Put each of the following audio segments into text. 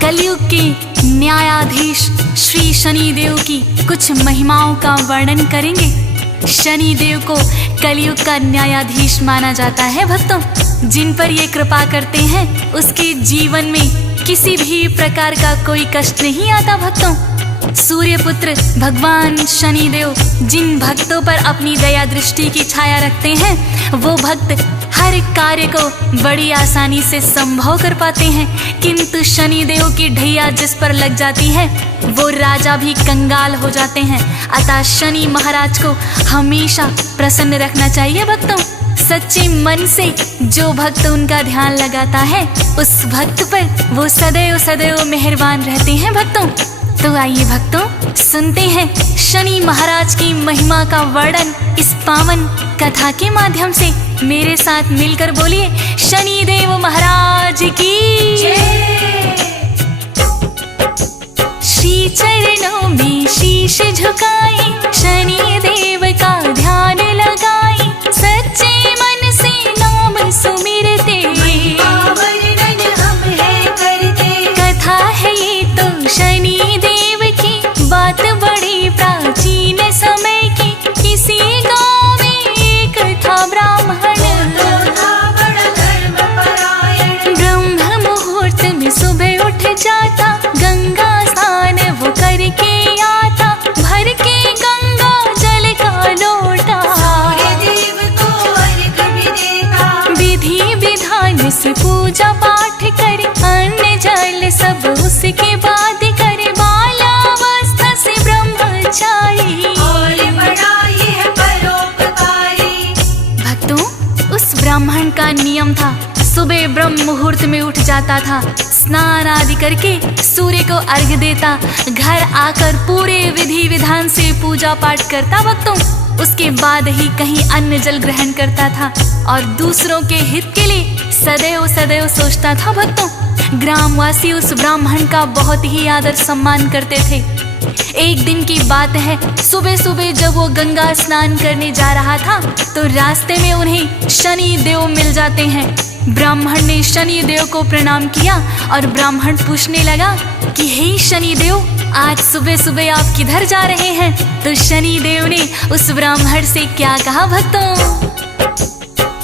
कलयुग के न्यायाधीश श्री शनिदेव की कुछ महिमाओं का वर्णन करेंगे। शनिदेव को कलयुग का न्यायाधीश माना जाता है भक्तों। जिन पर ये कृपा करते हैं उसके जीवन में किसी भी प्रकार का कोई कष्ट नहीं आता भक्तों। सूर्यपुत्र भगवान शनिदेव जिन भक्तों पर अपनी दया दृष्टि की छाया रखते हैं वो भक्त हर कार्य को बड़ी आसानी से संभव कर पाते हैं। किंतु शनिदेव की ढैया जिस पर लग जाती है वो राजा भी कंगाल हो जाते हैं। अतः शनि महाराज को हमेशा प्रसन्न रखना चाहिए भक्तों। सच्चे मन से जो भक्त उनका ध्यान लगाता है उस भक्त पर वो सदैव सदैव मेहरबान रहते हैं भक्तों। तो आइए भक्तों सुनते हैं शनि महाराज की महिमा का वर्णन इस पावन कथा के माध्यम से। मेरे साथ मिलकर बोलिए शनिदेव महाराज की जय। श्री चरणों में शीश झुकाई शनिदेव का ध्यान लगाई, सच्चे मन से नाम सुमिरते हम है करते। कथा है ये तो शनिदेव की बात बड़ी प्राचीन समय की। किसी गांव में एक था ब्राह्मण ब्रह्म मुहूर्त में सुबह उठ जाता, गंगा स्नान वो करके आता, भर के गंगा जल का लोटा विधि विधान से पूजा पाठ करे, अन्न जल सब उसके बाद करे, बालावस्था से ब्रह्मचारी और बड़ा यह परोपकारी। भक्तों उस ब्राह्मण का नियम था सुबह ब्रह्म मुहूर्त में उठ जाता था, स्नान आदि करके सूर्य को अर्घ्य देता, घर आकर पूरे विधि विधान से पूजा पाठ करता भक्तों। उसके बाद ही कहीं अन्न जल ग्रहण करता था और दूसरों के हित के लिए सदैव सदैव सोचता था भक्तों। ग्रामवासी उस ब्राह्मण का बहुत ही आदर सम्मान करते थे। एक दिन की बात है, सुबह सुबह जब वो गंगा स्नान करने जा रहा था तो रास्ते में उन्हें शनि देव मिल जाते हैं। ब्राह्मण ने शनि देव को प्रणाम किया और ब्राह्मण पूछने लगा कि हे शनि देव, आज सुबह सुबह आप किधर जा रहे हैं? तो शनि देव ने उस ब्राह्मण से क्या कहा भक्तों?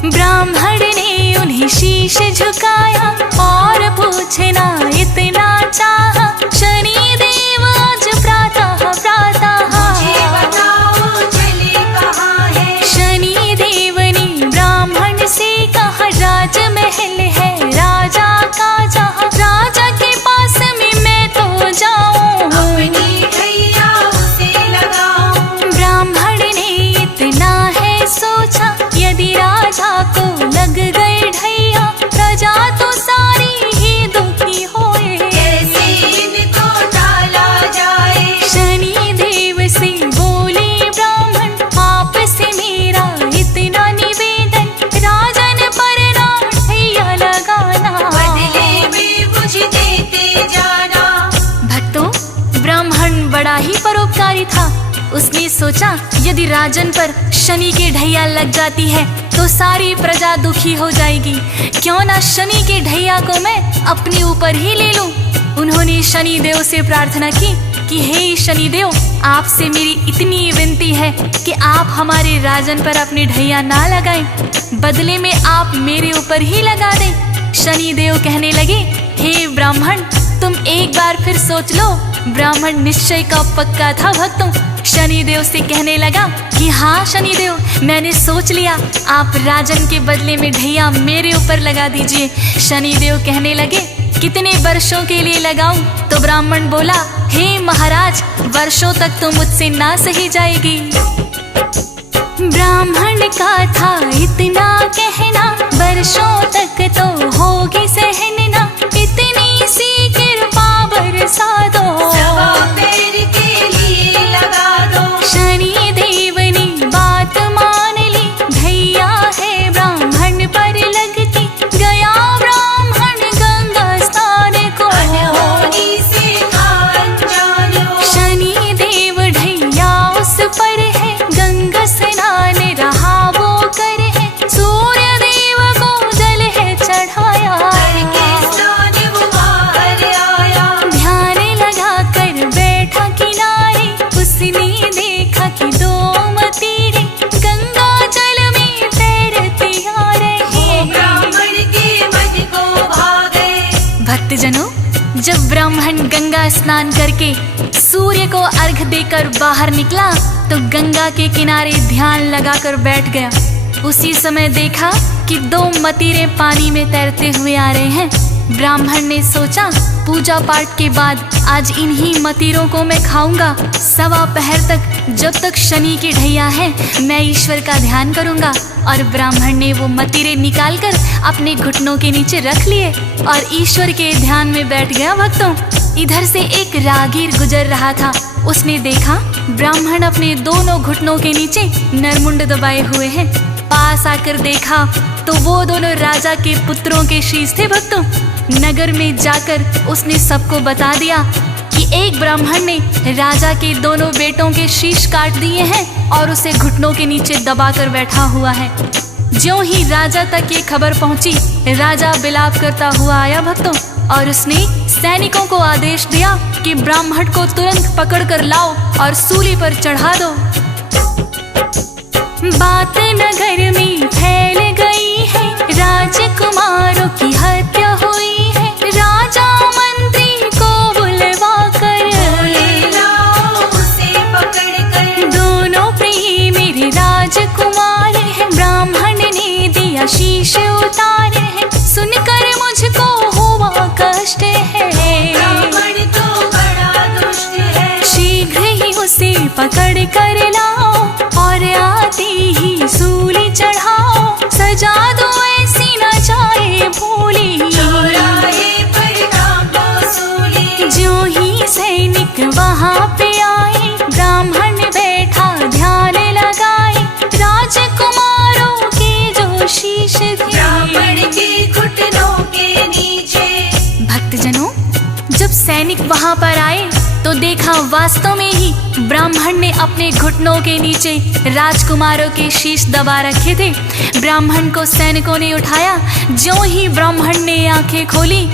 ब्राह्मण ने उन्हें शीश झुकाया और पूछना इतना चाहा, शनि देव आज प्रातः प्रातः मुझे बताओ चले कहाँ है? शनि देव ने ब्राह्मण से कहा राजमहल है राजा का, जहाँ राजा के पास में मैं तो जाऊं, अपनी ढैया उसे लगाऊं। ब्राह्मण ने इतना है सोचा, यदि राजा को लग गए ढैया प्रजा तो सारी ही दुखी होए, कैसे इनको टाला जाए? शनि देव से बोले ब्राह्मण, आप से मेरा इतना निवेदन, राजन पर ना ढैया लगाना, बदले में मुझे देते जाना। भक्तों ब्राह्मण बड़ा ही परोपकारी था। उसने सोचा यदि राजन पर शनि के ढैया लग जाती है तो सारी प्रजा दुखी हो जाएगी, क्यों ना शनि के ढैया को मैं अपने ऊपर ही ले लूं। उन्होंने शनि देव से प्रार्थना की कि हे शनि देव, आपसे मेरी इतनी विनती है कि आप हमारे राजन पर अपनी ढैया ना लगाएं, बदले में आप मेरे ऊपर ही लगा दें। शनि देव कहने लगे, हे ब्राह्मण तुम एक बार फिर सोच लो। ब्राह्मण निश्चय का पक्का था भक्तों। शनि देव से कहने लगा कि हाँ शनि देव, मैंने सोच लिया, आप राजन के बदले में ढैया मेरे ऊपर लगा दीजिए। शनि देव कहने लगे कितने वर्षों के लिए लगाऊं? तो ब्राह्मण बोला, हे महाराज वर्षों तक तो मुझसे ना सही जाएगी। ब्राह्मण का था इतना कहना, वर्षों तक तो होगी सहना, इतनी सी कृपा बरसा दो, पैर के लिए लगा दो। शनि देव ने बात मान ली, ढैया है ब्राह्मण पर लगती, गया ब्राह्मण गंगा स्नान को, से शनि देव ढैया उस पर है, गंगा स्नान रहा वो कर है, सूर्य देव को जल है चढ़ाया, जब ब्राह्मण गंगा स्नान करके सूर्य को अर्घ देकर बाहर निकला तो गंगा के किनारे ध्यान लगाकर बैठ गया। उसी समय देखा कि 2 मतीरे पानी में तैरते हुए आ रहे हैं। ब्राह्मण ने सोचा पूजा पाठ के बाद आज इन्हीं मतीरों को मैं खाऊंगा। 1.25 पहर तक जब तक शनि की ढैया है मैं ईश्वर का ध्यान करूंगा। और ब्राह्मण ने वो मतीरे निकालकर अपने घुटनों के नीचे रख लिए और ईश्वर के ध्यान में बैठ गया। भक्तों, इधर से एक राहगीर गुजर रहा था। उसने देखा ब्राह्मण अपने दोनों घुटनों के नीचे नरमुंड दबाए हुए हैं। पास आकर देखा तो वो दोनों राजा के पुत्रों के शीश थे। भक्तों, नगर में जाकर उसने सबको बता दिया कि एक ब्राह्मण ने राजा के दोनों बेटों के शीश काट दिए हैं और उसे घुटनों के नीचे दबाकर बैठा हुआ है। ज्यों ही राजा तक ये खबर पहुंची, राजा बिलाप करता हुआ आया। भक्तों, और उसने सैनिकों को आदेश दिया कि ब्राह्मण को तुरंत पकड़ कर लाओ और सूली पर चढ़ा दो। बात नगर में फैल गई है, राजकुमारों की हत्या हुई है। राजा मंत्री को बुलवा कर उसे पकड़ कर, दोनों प्रिय मेरे राजकुमार हैं। ब्राह्मण ने दिया शीश उतारे हैं, सुनकर मुझको हुआ कष्ट है। ब्राह्मण तो बड़ा दुष्ट है, शीघ्र ही उसे पकड़ कर लाओ और आते ही सूली चढ़ाओ। सजा दो ऐसी न जाए भूली, चौराहे पर टांगो सूली। ज्यों ही सैनिक वहाँ पे आए, ब्राह्मण बैठा ध्यान लगाए। राजकुमारों के जो शीश थे ब्राह्मण के घुटनों के नीचे। भक्तजनों, जब सैनिक वहाँ पर आए तो देखा वास्तव में ही ब्राह्मण ने अपने घुटनों के नीचे राजकुमारों के शीश दबा रखे थे। ब्राह्मण को सैनिकों ने उठाया। ज्यों ही ब्राह्मण ने आंखें खोली,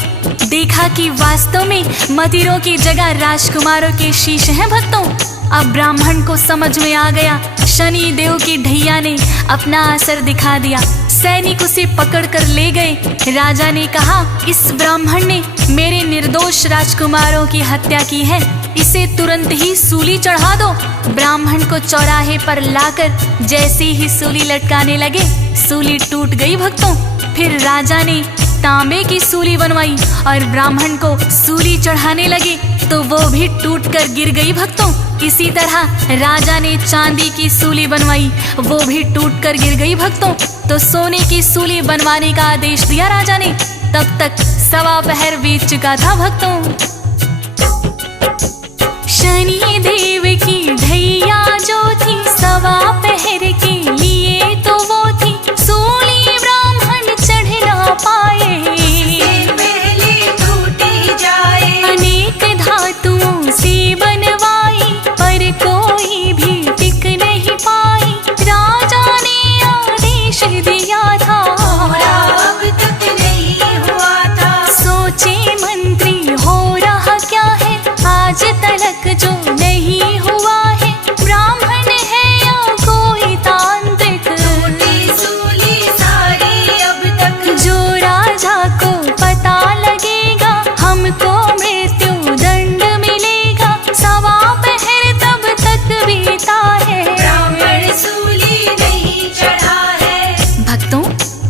देखा कि वास्तव में मतीरों की जगह राजकुमारों के शीश हैं। भक्तों, अब ब्राह्मण को समझ में आ गया शनि देव की ढैया ने अपना असर दिखा दिया। सैनिक उसे पकड़कर ले गए। राजा ने कहा, इस ब्राह्मण ने मेरे निर्दोष राजकुमारों की हत्या की है, इसे तुरंत ही सूली चढ़ा दो। ब्राह्मण को चौराहे पर लाकर जैसे ही सूली लटकाने लगे, सूली टूट गई। भक्तों, फिर राजा ने तांबे की सूली बनवाई और ब्राह्मण को सूली चढ़ाने लगे तो वो भी टूटकर गिर गई। भक्तों, इसी तरह राजा ने चांदी की सूली बनवाई, वो भी टूटकर गिर गई। भक्तों, तो सोने की सूली बनवाने का आदेश दिया राजा ने। तब तक 1.25 पहर बीत चुका था। भक्तों, शनि देव की ढैया जो थी 1.25 पहर के लिए तो वो थी, सूली ब्राह्मण चढ़ ना पाए, पहले टूट जाए। अनेक धातुओं से बनवाई पर कोई भी टिक नहीं पाई। राजा ने आदेश दिया था, अब तक नहीं हुआ था। सोचे मंत्री हो रहा क्या है, आज तलक जो नहीं हुआ है। ब्राह्मण है या कोई तांत्रिक, टूटी सूली सारी अब तक। जो राजा को पता लगेगा हमको मृत्यु दंड मिलेगा। 1.25 पहर तब तक बीता है, ब्राह्मण सूली नहीं चढ़ा है। भक्तों,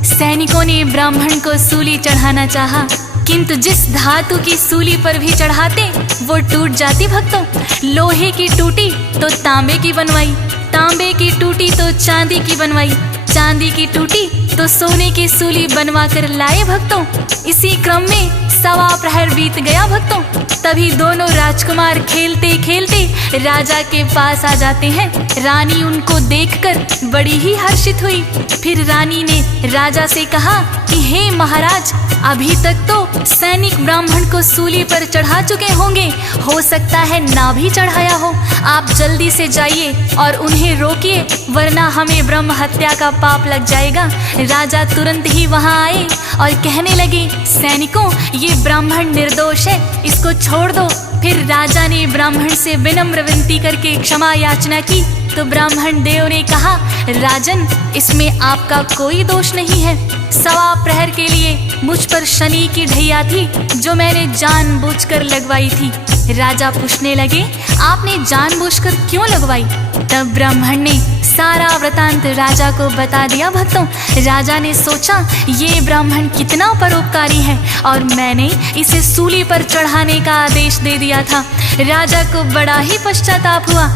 सैनिकों ने ब्राह्मण को सूली चढ़ाना चाहा, किंतु जिस धातु की सूली पर भी चढ़ाते वो टूट जाती। भक्तों, लोहे की टूटी तो तांबे की बनवाई, तांबे की टूटी तो चांदी की बनवाई, चांदी की टूटी तो सोने की सूली बनवा कर लाए। भक्तों, इसी क्रम में 1.25 प्रहर बीत गया। भक्तों, तभी दोनों राजकुमार खेलते खेलते राजा के पास आ जाते हैं। रानी उनको देखकर बड़ी ही हर्षित हुई। फिर रानी ने राजा से कहा कि हे महाराज, अभी तक तो सैनिक ब्राह्मण को सूली पर चढ़ा चुके होंगे, हो सकता है ना भी चढ़ाया हो। आप जल्दी से जाइए और उन्हें रोकिए, वरना हमें ब्रह्म हत्या का पाप लग जाएगा। राजा तुरंत ही वहां आए और कहने लगे, सैनिकों, ये ब्राह्मण निर्दोष है, इसको छोड़ दो। फिर राजा ने ब्राह्मण से विनम्र विनती करके क्षमा याचना की तो ब्राह्मण देव ने कहा, राजन, इसमें आपका कोई दोष नहीं है। सवा प्रहर के लिए मुझ पर शनि की ढैया थी जो मैंने जानबूझकर लगवाई थी। राजा पूछने लगे, आपने जानबूझकर क्यों लगवाई? तब ब्राह्मण ने सारा वृतांत राजा को बता दिया। भक्तों, राजा ने सोचा ये ब्राह्मण कितना परोपकारी है और मैंने इसे सूली पर चढ़ाने का आदेश दे दिया था। राजा को बड़ा ही पश्चाताप हुआ।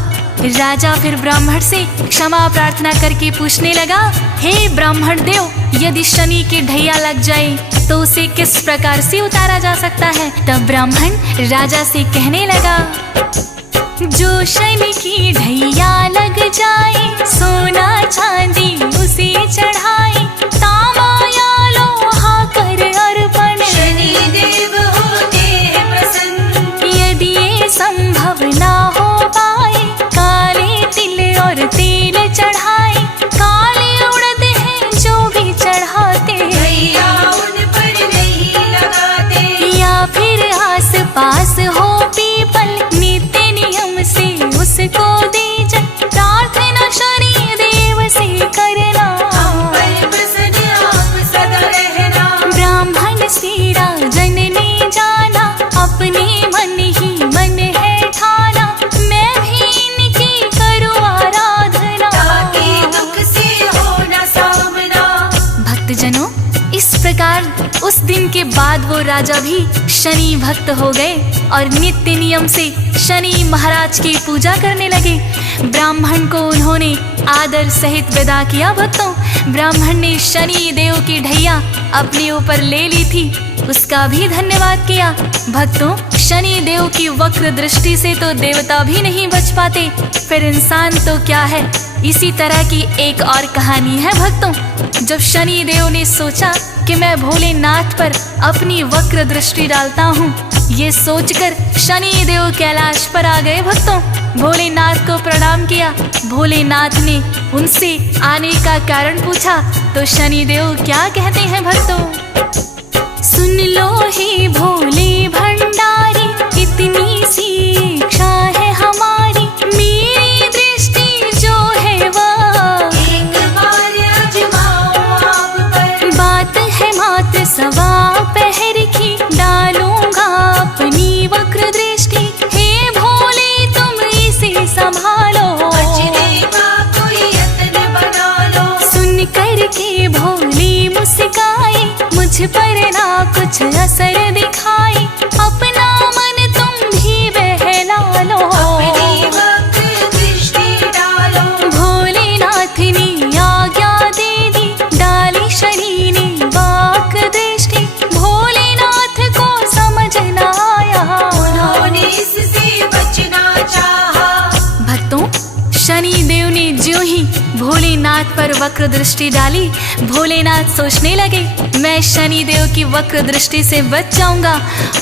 राजा फिर ब्राह्मण से क्षमा प्रार्थना करके पूछने लगा, हे ब्राह्मण देव, यदि शनि की ढैया लग जाए तो उसे किस प्रकार से उतारा जा सकता है? तब ब्राह्मण राजा से कहने लगा, जो शनि की ढैया लग जाए सोना चांदी उसे चढ़ाए, तांबा या लोहा कर अर्पण शनि देव होते हैं प्रसन्न। यदि ये संभव ना हो पाए, काले तिल और तेल चढ़ाए, काले उड़द हैं जो भी चढ़ाते, भैया उन पर नहीं लगाते। या फिर आस पास हो पीपल, नित्य नियम से उसको दीजन, प्रार्थना शनि देव से करना, हम पर प्रसन्न आप सदा रहना। ब्राह्मण से राजन ने जाना, अपने मन ही मन है ठाना, मैं भी इनकी करूँ आराधना, ताकि दुख से हो न सामना। भक्तजनों, इस प्रकार उस दिन के बाद वो राजा भी शनि भक्त हो गए और नित्य नियम से शनि महाराज की पूजा करने लगे। ब्राह्मण को उन्होंने आदर सहित विदा किया। भक्तों, ब्राह्मण ने शनि देव की ढैया अपने ऊपर ले ली थी, उसका भी धन्यवाद किया। भक्तों, शनि देव की वक्र दृष्टि से तो देवता भी नहीं बच पाते, फिर इंसान तो क्या है। इसी तरह की एक और कहानी है भक्तों। जब शनि देव ने सोचा कि मैं भोलेनाथ पर अपनी वक्र दृष्टि डालता हूँ, ये सोचकर शनि देव कैलाश पर आ गए। भक्तों, भोलेनाथ को प्रणाम किया। भोलेनाथ ने उनसे आने का कारण पूछा तो शनि देव क्या कहते हैं भक्तों? सुन लो हे भोले भंडारी, इतनी सी इच्छा है हमारी, मेरी दृष्टि जो है वह एक बार आजमाओ आप पर। बात है मात्र सवा पहर की, डालूंगा अपनी वक्र दृष्टि, हे भोले तुम इसे संभालो, बचने का कोई यत्न बना लो। सुन कर के भोले मुस्काए, मुझ पर ना कुछ असर दिखाए, अपना मन तुम भी बहला लो, अपनी वक्र दृष्टि डालो। भोलेनाथ ने आज्ञा दे दी, डाली शनि ने वाक दृष्टि, भोलेनाथ को समझ न आया, उन्होंने इससे बचना चाहा। भक्तों, शनि देव ने ज्यों ही भोलेनाथ पर वक्र दृष्टि डाली, भोलेनाथ सोचने लगे मैं शनि देव की वक्र दृष्टि से बच जाऊंगा,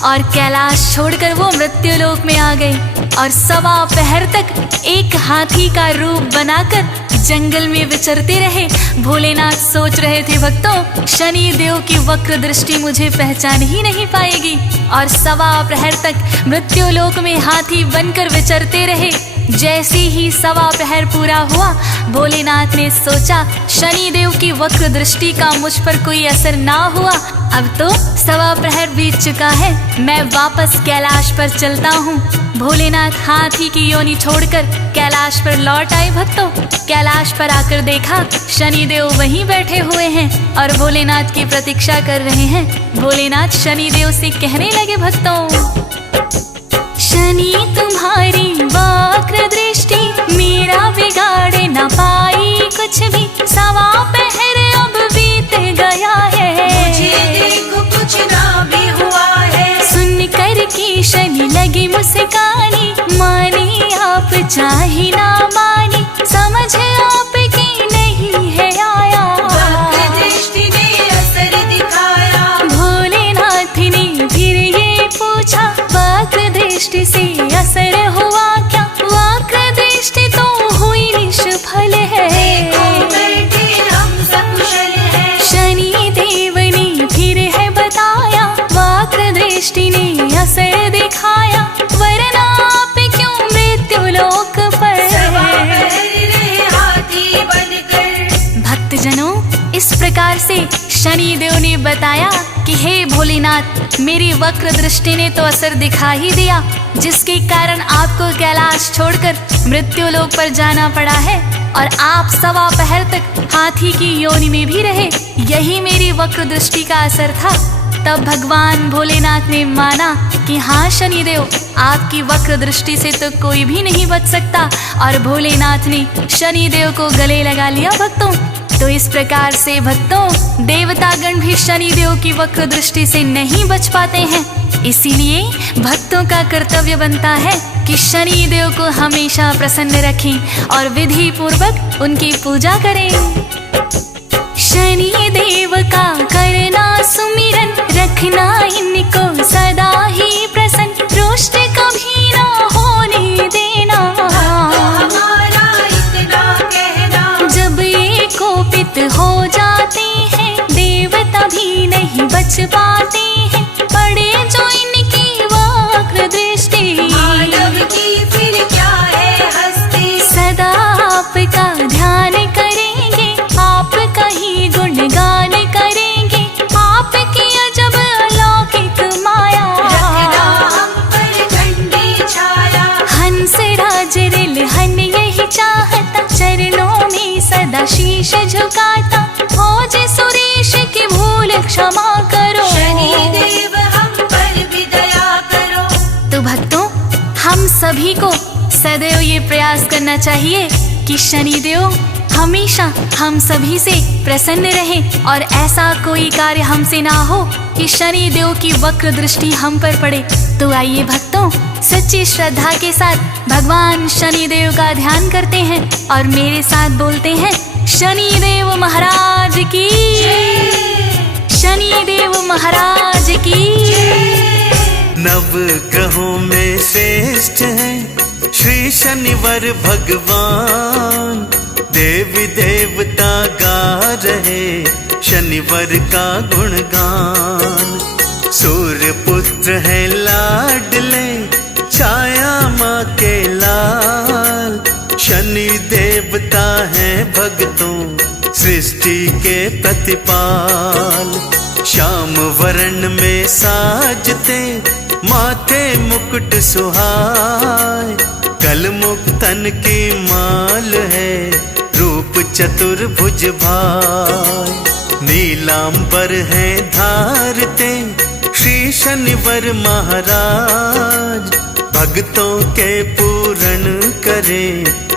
और कैलाश छोड़कर वो मृत्युलोक में आ गए और सवा पहर तक एक हाथी का रूप बनाकर जंगल में विचरते रहे। भोलेनाथ सोच रहे थे, भक्तों, शनि देव की वक्र दृष्टि मुझे पहचान ही नहीं पाएगी, और सवा प्रहर तक मृत्युलोक में हाथी बनकर विचरते रहे। जैसे ही सवा प्रहर पूरा हुआ, भोलेनाथ ने सोचा शनि देव की वक्र दृष्टि का मुझ पर कोई असर ना हुआ, अब तो सवा प्रहर बीत चुका है, मैं वापस कैलाश पर चलता हूँ। भोलेनाथ हाथी की योनि छोड़कर कैलाश पर लौट आए। भक्तों, कैलाश पर आकर देखा शनि देव वहीं बैठे हुए हैं और भोलेनाथ की प्रतीक्षा कर रहे हैं। भोलेनाथ शनि देव से कहने लगे, भक्तों, शनि तुम्हारी वक्र दृष्टि मेरा बिगाड़ न पाई कुछ भी, सवा पहर अब बीत गया है, मुझे देखो कुछ ना भी हुआ है। सुन कर के शनि लगी मुस्कानी, माने आप चाहे ना माने, समझ आपकी नहीं है आया, वक्र दृष्टि ने असर दिखाया। भोलेनाथ ने फिर ये पूछा, वक्र दृष्टि से असर हुआ क्या? वक्र दृष्टि तो हुई निष्फल है, देखो बैठे हम सकुशल हैं। शनि देव ने फिर है बताया, वक्र दृष्टि ने असर दिखाया, वरना आप क्यों मृत्युलोक पर सवा पहर रहे हाथी बनकर। भक्तजनों, इस प्रकार से शनि भोलेनाथ, मेरी वक्र दृष्टि ने तो असर दिखा ही दिया, जिसके कारण आपको कैलाश छोड़कर मृत्यु लोक पर जाना पड़ा है और आप सवा पहर तक हाथी की योनि में भी रहे। यही मेरी वक्र दृष्टि का असर था। तब भगवान भोलेनाथ ने माना कि हाँ शनिदेव, आपकी वक्र दृष्टि से तो कोई भी नहीं बच सकता, और भोलेनाथ ने शनिदेव को गले लगा लिया भक्तों। तो इस प्रकार से भक्तों, देवतागण भी शनिदेव की वक्र दृष्टि से नहीं बच पाते हैं। इसीलिए भक्तों का कर्तव्य बनता है कि शनिदेव को हमेशा प्रसन्न रखें और विधि पूर्वक उनकी पूजा करें। शनि देव का करना सुमिरन, रखना इनको सदा ही प्रसन्न, रुष्ट कभी ना होने देना। हमारा इतना कहना, जब ये कोपित हो जाते हैं, देवता भी नहीं बच पाते हैं, पड़े जो इनकी वक्र दृष्टि। मानव की फिर क्या है हस्ती, सदा आपका ध्यान करेंगे, आपका ही गुणगान करेंगे, आपकी अजब अलौकिक माया। रखना हम पर ठंडी छाया, हंस राज रिलहन यही चाहता, चरणों में सदा शीश झुकाता, खोज सुरेश की भूल क्षमा करो। शनि देव हम पर भी दया करो। तो भक्तों, हम सभी को सदैव ये प्रयास करना चाहिए कि शनिदेव हमेशा हम सभी से प्रसन्न रहे और ऐसा कोई कार्य हमसे ना हो कि शनिदेव की वक्र दृष्टि हम पर पड़े। तो आइए भक्तों, सच्ची श्रद्धा के साथ भगवान शनिदेव का ध्यान करते हैं और मेरे साथ बोलते हैं, शनिदेव महाराज की, शनिदेव महाराज की। नव ग्रहों में श्रेष्ठ है श्री शनिवार भगवान, देवी देवता गा रहे शनिवार का गुणगान। सूर्य पुत्र है लाडले, छाया माँ के लाल, शनि देवता है भक्तों सृष्टि के प्रतिपाल। श्याम वर्ण में साजते माथे मुकुट सुहाय, कल मुक्तन की माल है रूप चतुर्भुज भाय। नीलांबर है धारते श्री शनिवार महाराज, भक्तों के पूर्ण करे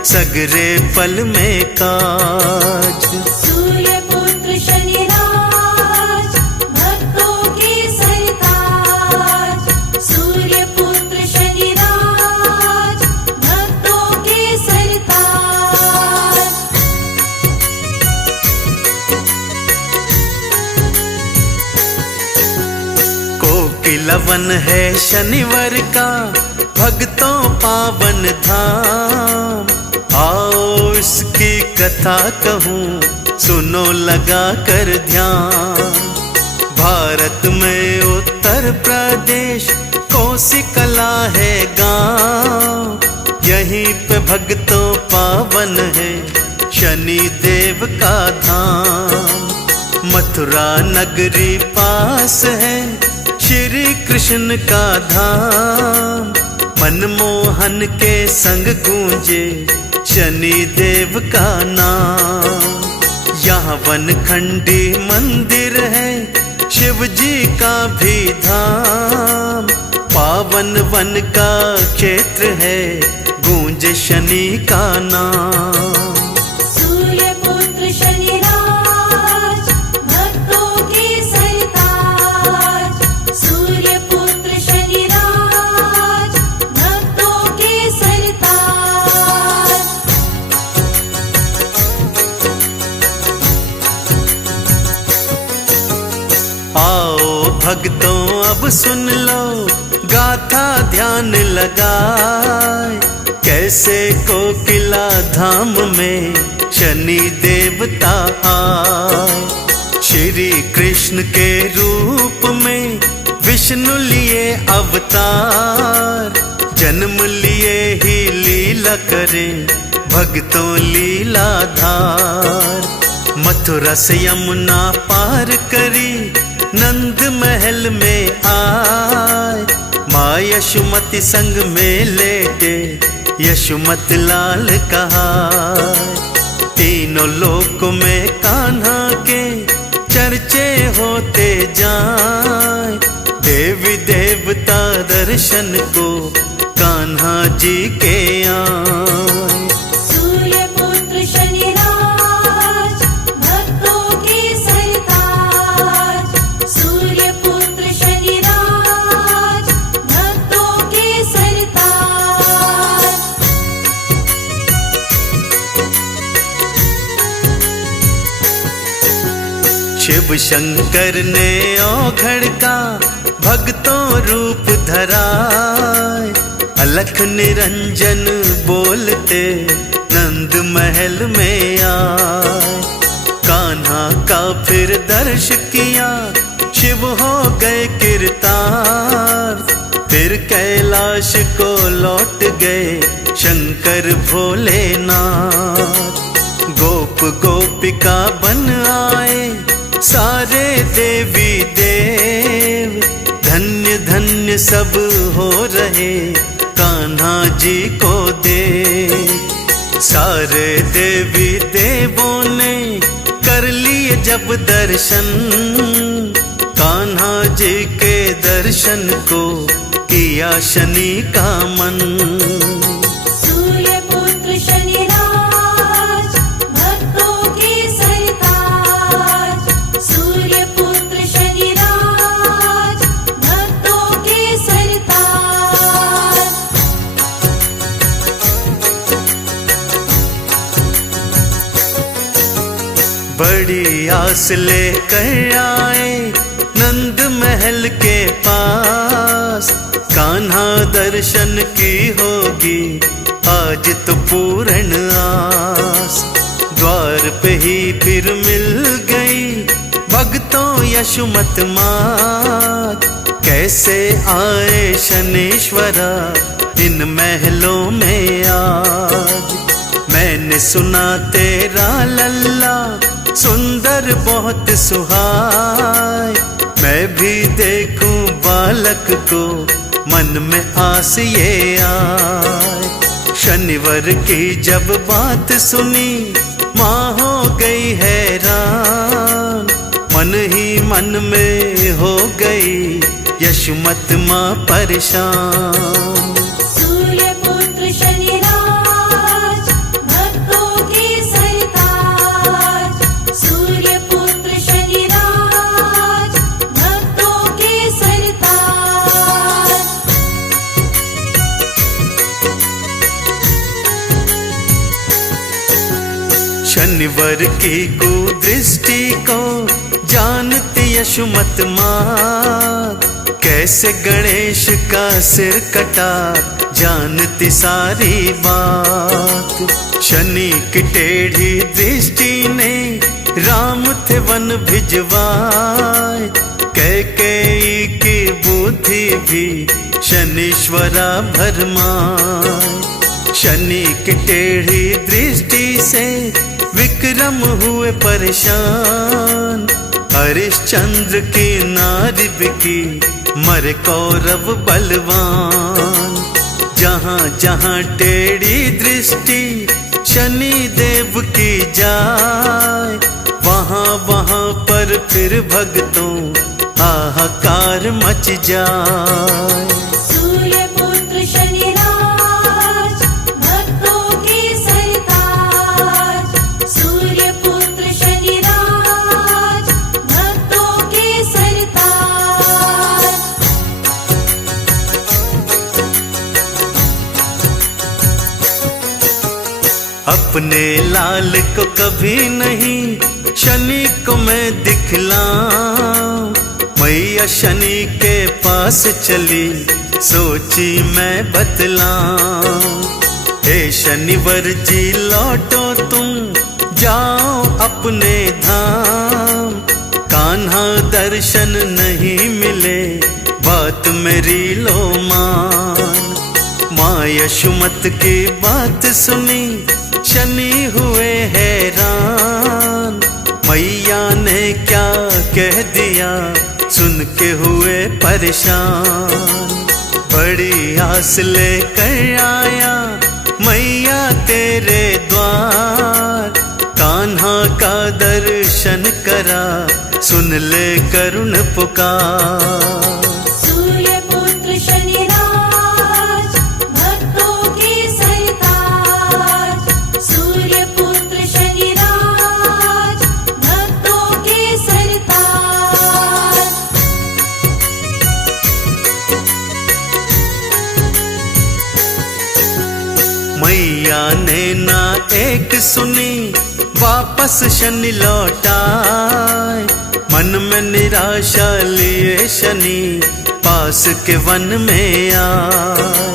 सगरे पल में काज। सूर्य पुत्र शनिराज, भक्तों की सरताज। सूर्य पुत्र शनिराज, भक्तों की सरताज। कोकिलवन है शनिवार का भक्तों पावन धाम, आओ इसकी कथा कहूँ सुनो लगा कर ध्यान। भारत में उत्तर प्रदेश कोसिकला है गांव, यहीं पे भक्तों पावन है शनि देव का धाम। मथुरा नगरी पास है श्री कृष्ण का धाम, मनमोहन के संग गूंजे शनि देव का नाम। यहाँ वनखंडी मंदिर है शिव जी का भी धाम, पावन वन का क्षेत्र है गूंजे शनि का नाम। सूर्य पुत्र शनिराज, भक्तों की सरताज। सूर्य पुत्र शनिराज, भक्तों की सरताज। आओ भक्तों अब सुन लो गाथा ध्यान लगाए, कैसे कोकिला धाम में शनि देवता आए। श्री कृष्ण के रूप में विष्णु लिए अवतार, जन्म लिए ही लीला करे भक्तों लीलाधार। मथुरा से यमुना पार करी नंद महल में आए, माँ यशोमती संग में लेटे यशोमत लाल कहाए। तीनों लोक में कान्हा के चर्चे होते जाए, देवी देवता दर्शन को कान्हा जी के आए। सूर्य पुत्र शनिराज भक्तों के सरताज, सूर्य पुत्र शनिराज भक्तों के सरताज। शिव शंकर ने औघड़ का भक्तों रूप धराए, अलख निरंजन बोलते नंद महल में आए। कान्हा का फिर दर्श किया, शिव हो गए किरतार, फिर कैलाश को लौट गए शंकर भोलेनाथ। गोप गोपिका बन आए सारे देवी देव, धन्य धन्य सब हो रहे कान्हा जी को दे। सारे देवी देवों ने कर लिए जब दर्शन, कान्हा जी के दर्शन को किया शनि का मन। सूर्य पुत्र शनिराज भक्तों के सरताज, सूर्य पुत्र शनिराज भक्तों के सरताज। बड़ी आस लेकर आए नंद महल के पास, कान्हा दर्शन की होगी आज तो पूर्ण आस। द्वार पे ही फिर मिल गई भक्तों यशोमत मात, कैसे आए शनेश्वरा इन महलों में आज। मैंने सुना तेरा लल्ला सुंदर बहुत सुहाए, मैं भी देखूं बालक को मन में आस ये आए। शनिवार की जब बात सुनी माँ हो गई हैरान, मन ही मन में हो गई यशोमत माँ परेशान। सूर्य पुत्र शनिराज भक्तों के सरताज, सूर्य पुत्र शनिराज भक्तों के सरताज। शनिवार की कुदृष्टि को जानती यशोमत माँ, कैसे गणेश का सिर कटा जानती सारी बात। शनि की टेढ़ी दृष्टि ने राम थे वन भिजवाए, कैकेयी की बुद्धि भी शनीश्वरा भरमाए। शनि की टेढ़ी दृष्टि से विक्रम हुए परेशान, हरिश्चंद्र की नारी बिकी मर कौरव बलवान। जहाँ जहाँ टेढ़ी दृष्टि शनि देव की जाए, वहाँ वहाँ पर फिर भक्तों हाहाकार मच जाए। सूर्य पुत्र शनिराज भक्तों के सरताज, सूर्य पुत्र शनिराज भक्तों के सरताज। अपने लाल को कभी नहीं शनि को मैं दिखलाऊं, मैया शनि के पास चली सोची मैं बतलाऊं। हे शनिवार जी लौटो तुम जाओ अपने धाम, कान्हा दर्शन नहीं मिले बात मेरी लो मान। माँ यशोमत की बात सुनी शनि हुए हैरान, मैया ने क्या कह दिया सुन के हुए परेशान। बड़ी आस लेकर आया मैया तेरे द्वार, कान्हा का दर्शन करा सुन ले करुण पुकार। सूर्य पुत्र शनिराज भक्तों के सरताज, सूर्य पुत्र शनिराज भक्तों के सरताज। मैया ने ना एक सुनी वापस शनि लौटाए, मन में निराशा लिए शनि पास के वन में आए।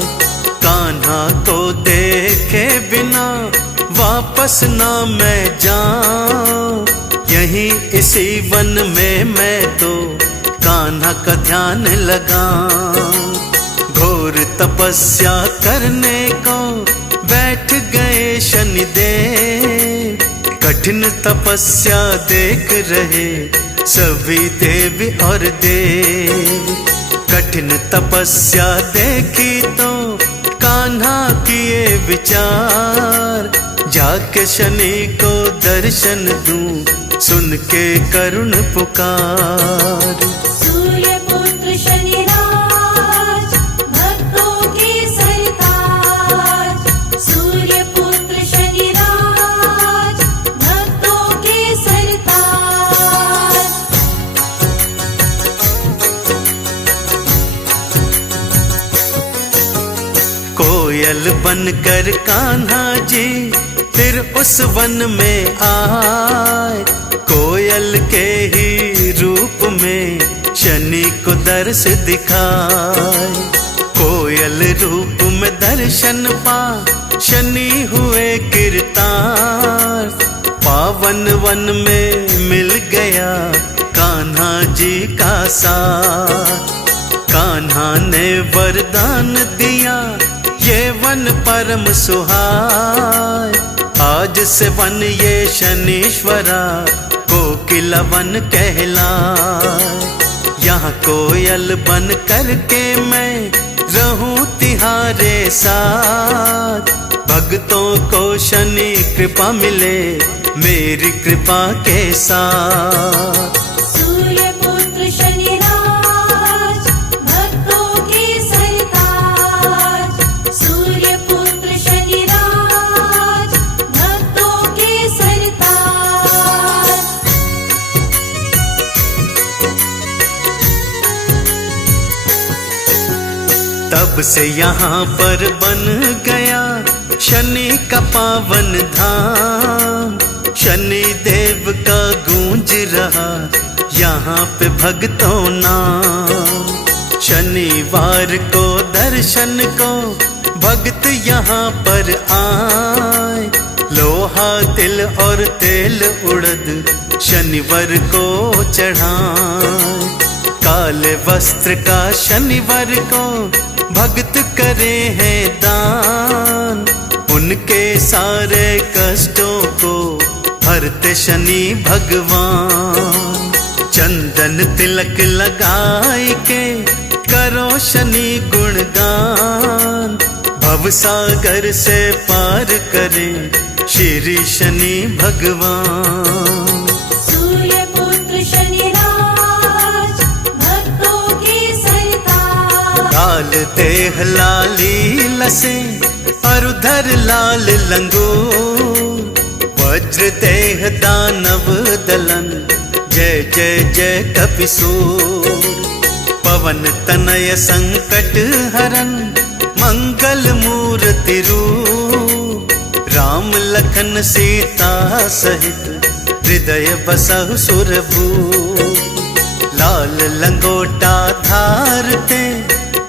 कान्हा को देखे बिना वापस ना मैं जाऊं, यहीं इसी वन में मैं तो कान्हा का ध्यान लगाऊं। घोर तपस्या करने को बैठ गए शनिदेव, कठिन तपस्या देख रहे सभी देवी और देव। कठिन तपस्या देखी तो कान्हा किए विचार, जाके शनि को दर्शन दूं सुन के करुण पुकार। सूर्य पुत्र शनिराज भक्तों के सरताज, सूर्य पुत्र शनिराज भक्तों के सरताज। कोयल बनकर कान्हा जी फिर उस वन में आए, कोयल के ही रूप में शनि को दर्श दिखाए। कोयल रूप में दर्शन पा शनि हुए कीर्तार, पावन वन में मिल गया कान्हा जी का साथ। कान्हा ने वरदान दिया ये वन परम सुहाय, आज से वन ये शनीश्वरा कोकिला वन कहलाए। यहाँ कोयल बन करके मैं रहूं तिहारे साथ, भक्तों को शनि कृपा मिले मेरी कृपा के साथ। सूर्य पुत्र शनिराज भक्तों के सरताज, सूर्य पुत्र शनिराज भक्तों के सरताज। तब से यहाँ पर बन गया शनि का पावन धाम, शनि देव का गूंज रहा यहाँ पे भक्तों नाम। शनिवार को दर्शन को भक्त यहाँ पर आए, लोहा तिल और तेल उड़द शनिवार को चढ़ाए। काले वस्त्र का शनिवार को भक्त करे हैं दान, उनके सारे कष्टों को हरते शनि भगवान। चंदन तिलक लगाई के करो शनि गुणगान, भवसागर से पार करे श्री शनि भगवान। सूर्य पुत्र शनिराज भक्तों के सरताज, लाल देह लाली लसे और उधर लाल लंगूर, वज्र देह दानव दलन जय जय जय कपिसूर। पवन तनय संकट हरन मंगल मूर्ति रूप, राम लखन सीता सहित हृदय बसहु सुरभूप। लाल लंगोटा धारते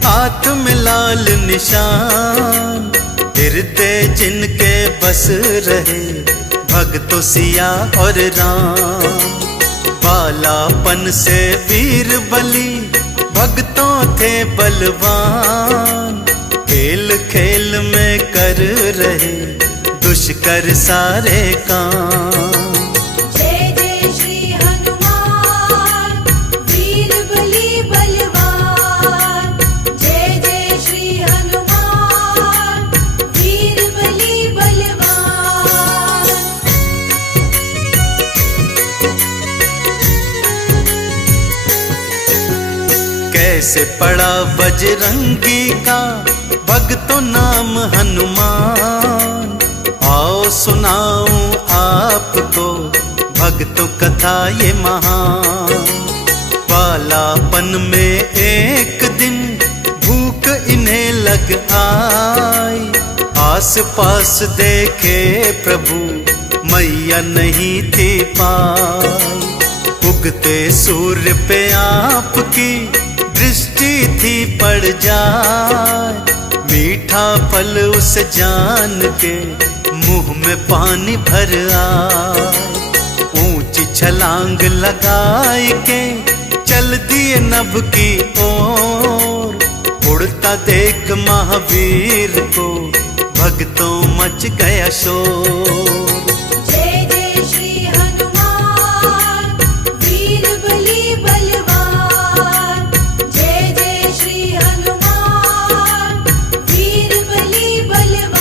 हाथ में लाल निशान, हृदय जिनके बस रहे भक्तों सिया और राम। बालापन से वीर बलि भक्तों थे बलवान, खेल खेल में कर रहे दुष्कर सारे काम। जय जय श्री हनुमान वीर बलि जैसे पड़ा बजरंगी का भक्तों नाम हनुमान। आओ सुनाऊं आपको भक्तों कथा ये महान। बालापन में एक दिन भूख इन्हें लग आई, आस पास देखे प्रभु मैया नहीं थी पाई। उगते सूर्य पे आपकी दृष्टि थी पड़ जाए, मीठा फल उसे जान के मुंह में पानी भर आए। ऊंची छलांग लगाए के चल दिए नभ की ओर, उड़ता देख महावीर को भक्तों मच गया शोर। जय जय श्री हनुमान वीर बली बलवान। जय जय श्री हनुमान वीर बली बलवान।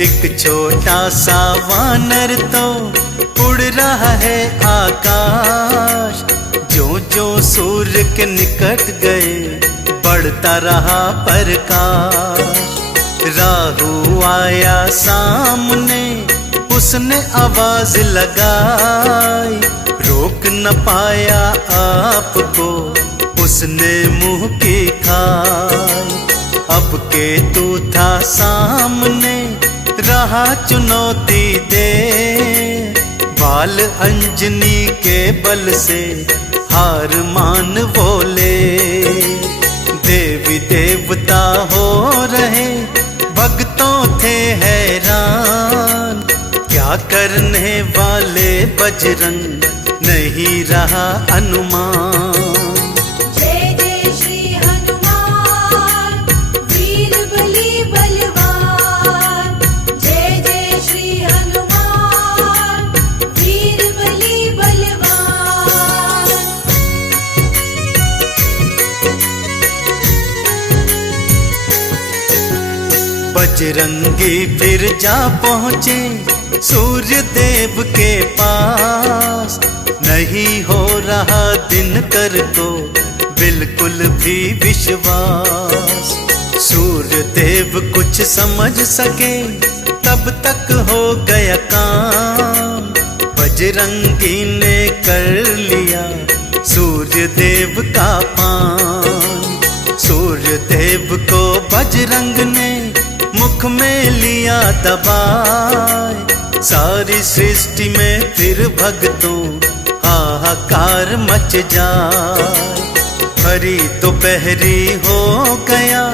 एक छोटा सा वानर तो उड़ रहा है आकाश, जो जो सूर्य के निकट गए बढ़ता रहा प्रकाश। राहु आया सामने उसने आवाज लगाई, रोक न पाया आपको उसने मुंह की खाई। अब केतु था सामने रहा चुनौती दे, बाल अंजनी के बल से हार मान बोले। देवी देवता हो रहे भक्तों थे हैरान, क्या करने वाले बजरंग नहीं रहा अनुमान। जय जय श्री हनुमान वीर बली बलवान। जय जय श्री हनुमान वीर बली बलवान। बजरंगी फिर जा पहुँचे सूर्य देव के पास, नहीं हो रहा दिनकर को बिल्कुल भी विश्वास। सूर्य देव कुछ समझ सके तब तक हो गया काम, बजरंगी ने कर लिया सूर्य देव का पान। सूर्य देव को बजरंग ने मुख में लिया दबाए, सारी सृष्टि में फिर भक्तों हाहाकार मच जाए। हरी दोपहरी हो गया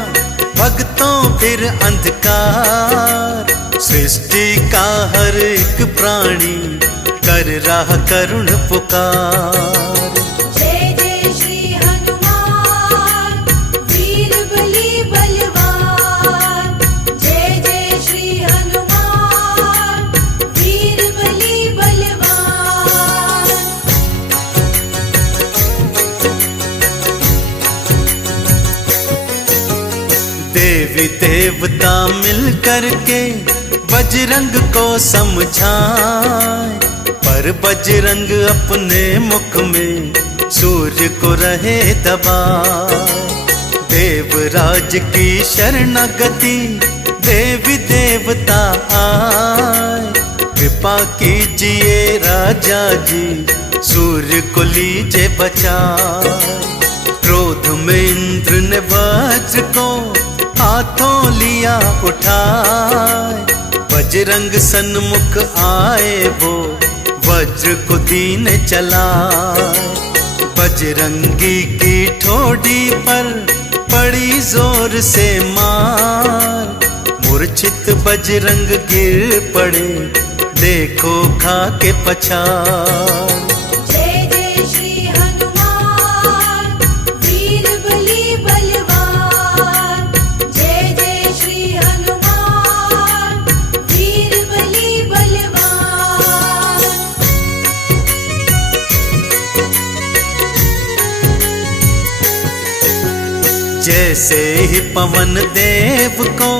भक्तों फिर अंधकार, सृष्टि का हर एक प्राणी कर रहा करुण पुकार। जय जय श्री हनुमान वीर बली बलवान। जय जय श्री हनुमान वीर बली बलवान। देवी देवता मिल करके बजरंग को समझाए, पर बजरंग अपने मुख में सूर्य को रहे दबाए। देवराज की शरणागति देवी देवता आए, कृपा कीजिए राजा जी सूर्य को लीजिए बचाए। क्रोध में इंद्र ने वज्र को हाथों लिया उठाए, बजरंग सन्मुख आए वो वज्र को दीन चलाए। बजरंगी की ठोड़ी पर पड़ी जोर से मार, मूर्छित बजरंग गिर पड़े देखो खा के पछाड़। जय जय श्री हनुमान वीर बली बलवान। जय जय श्री हनुमान वीर बली बलवान। जैसे ही पवन देव को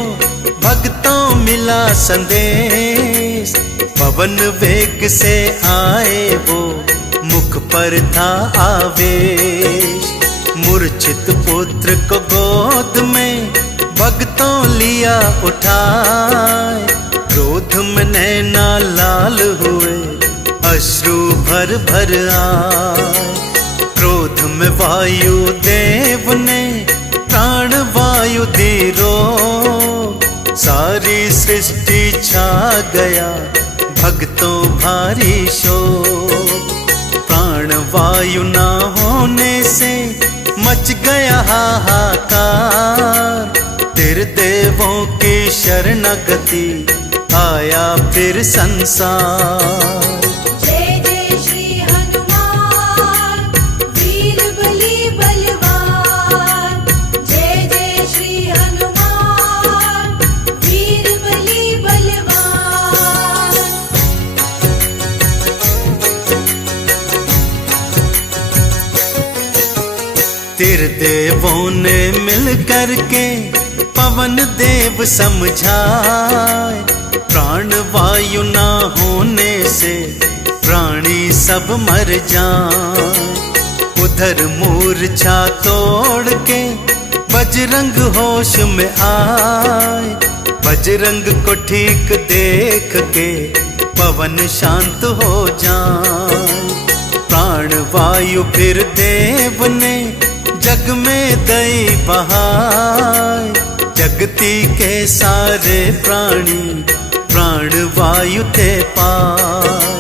भक्तों मिला संदेश, पवन वेग से आए वो, मुख पर था आवेश। मूर्छित पुत्र को गोद में भक्तों लिया उठाए। क्रोध में नैना लाल हुए, अश्रु भर भर आए। क्रोध में वायु देव ने प्राण वायु दी रोक। सारी सृष्टि छा गया भक्तों भारी शोक। प्राण वायु ना होने से मच गया हाहाकार। देवों की शरणागति आया फिर संसार। जय जय श्री हनुमान वीर बली बलवान। जय जय श्री हनुमान वीर बली बलवान। त्रिदेवों ने मिल करके पवन देव समझाए। प्राण वायु ना होने से प्राणी सब मर जाए। उधर मूर्छा तोड़ के बजरंग होश में आए। बजरंग को ठीक देख के पवन शांत हो जाए। प्राण वायु फिर देव ने जग में दई बहाए। जगती के सारे प्राणी प्राण वायु थे पाए।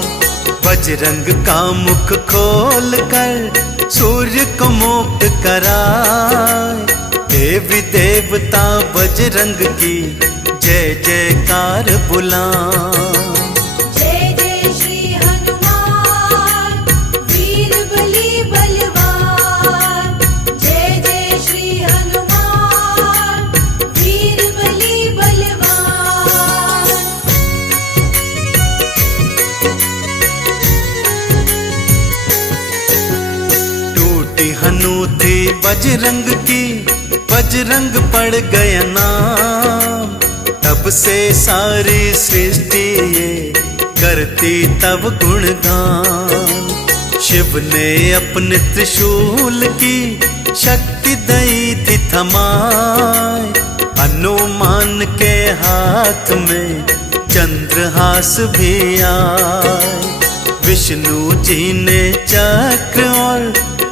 बजरंग का मुख खोल कर सूर्य को मुक्त कराए। देवी देवता बजरंग की जय जयकार बुलाए। जय जय श्री हनुमान वीर बली बलवान। जय जय श्री हनुमान वीर बली बलवान। टूटी हनूती बजरंग की, बजरंग पड़ गया नाम। तब से सारी सृष्टि ये करती तब गुणगान। शिव ने अपने त्रिशूल की शक्ति दई थी थमाए। हनुमान के हाथ में चंद्रहास भी आए। विष्णु जी ने चक्र और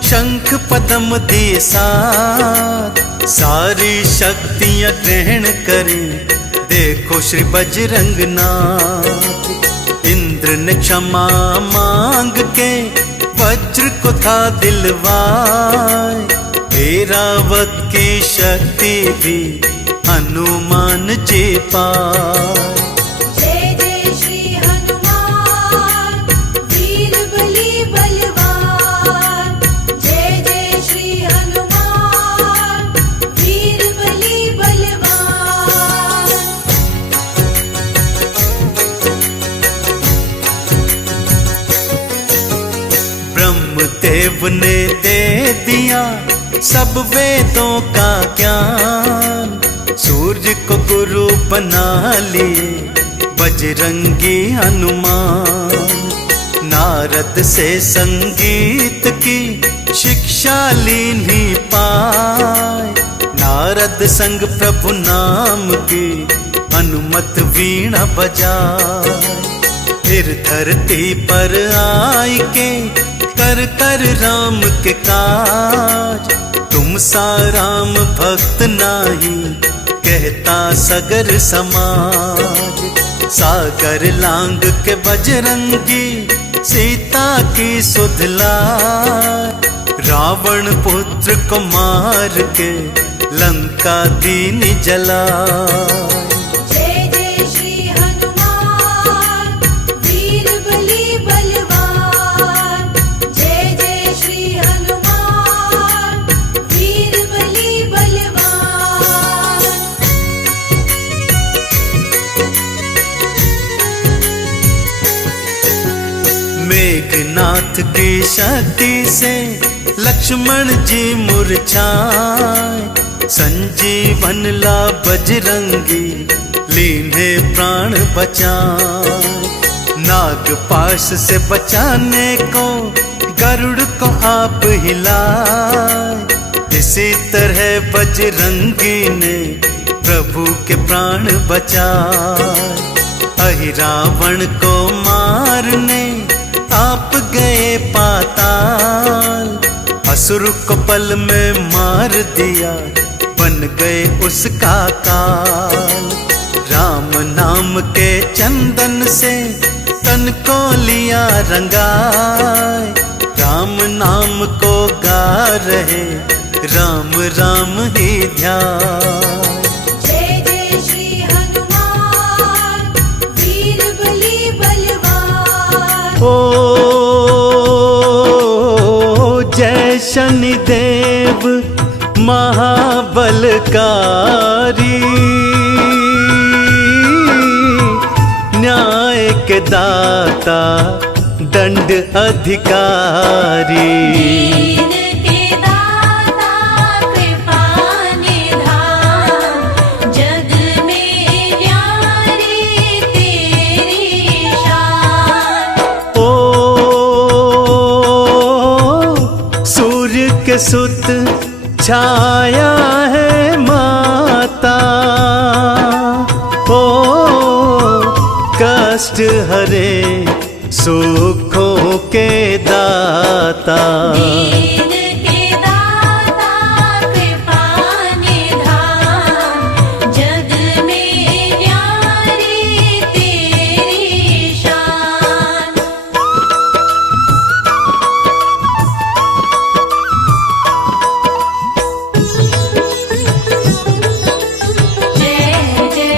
शंख पद्म दिए साथ। सारी शक्तियां ग्रहण करें देखो श्री बजरंग नाथ। इंद्र ने क्षमा मांग के वज्र को था दिलवाए। ऐरावत की शक्ति भी हनुमान जी पाए। जय जय श्री हनुमान वीर बली बलवान। जय जय श्री हनुमान वीर बली बलवान। ब्रह्मदेव ने दे दिया सब वेदों का ज्ञान। सूर्य को गुरु बना लिए बजरंगी हनुमान। नारद से संगीत की शिक्षा लीनी पाए। नारद संग प्रभु नाम की हनुमत वीणा बजाए। फिर धरती पर आई के कर कर राम के काज। तुम सा राम भक्त नाही कहता सगर समाज। सागर लांग के बजरंगी सीता की सुधला। रावण पुत्र को मार के लंका दीन जला। जय जय श्री हनुमान वीर बली बलवान। जय जय श्री हनुमान वीर बली बलवान। मेघनाथ की शक्ति से लक्ष्मण जी मूर्छाए। संजीवन ला बजरंगी लीने प्राण बचाए। नाग पाश से बचाने को गरुड़ को आप हिलाए। इसी तरह बजरंगी ने प्रभु के प्राण बचाए। अहिरावण को मारने आप गए पाताल, असुर को पल में मार दिया, बन गए उसका काल। राम नाम के चंदन से तन को लिया रंगाए, राम नाम को गा रहे राम राम ही ध्यान। जय जय श्री हनुमान वीर बली बलवान। ओ जय शनिदेव महाबलकारी, न्याय के दाता दंड अधिकारी। दीन के दाता कृपा निधान, जग में न्यारी तेरी शान। ओ सूर्य के सुत छाया है माता, ओ कष्ट हरे सुखों के दाता। दीन के दाता कृपा निधान, जग में न्यारी तेरी शान। जय जय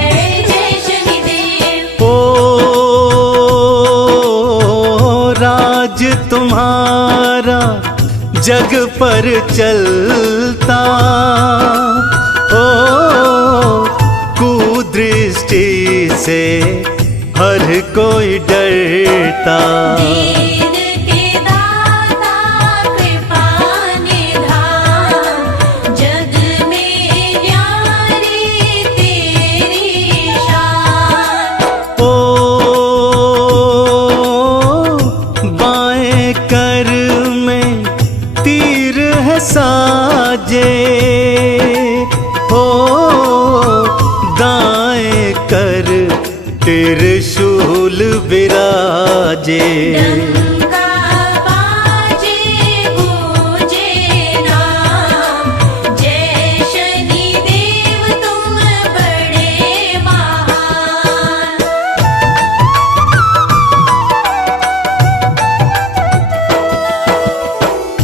जय शनिदेव। ओ राज तुम्हारा जग पर चलता, ओ कुदृष्टि से हर कोई डरता। दीन के दाता कृपा निधान, जग में न्यारी तेरी शान। ओ बाएं कर में तीर है साजे, ओ दाएं कर त्रिशूल विराजे। डंका बाजे गूंजे नाम, जय शनिदेव तुम बड़े महान।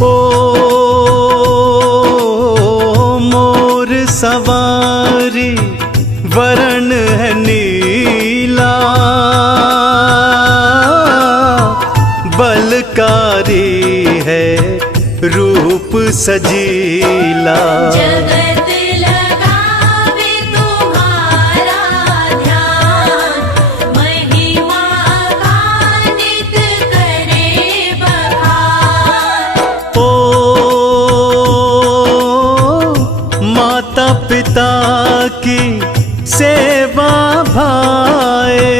ओ मोर सवारी वरण है नीला, बलकारी है रूप सजीला। जगत लगावे तुम्हारा ध्यान, महिमा का नित करे बखान। ओ माता पिता की सेवा भाए,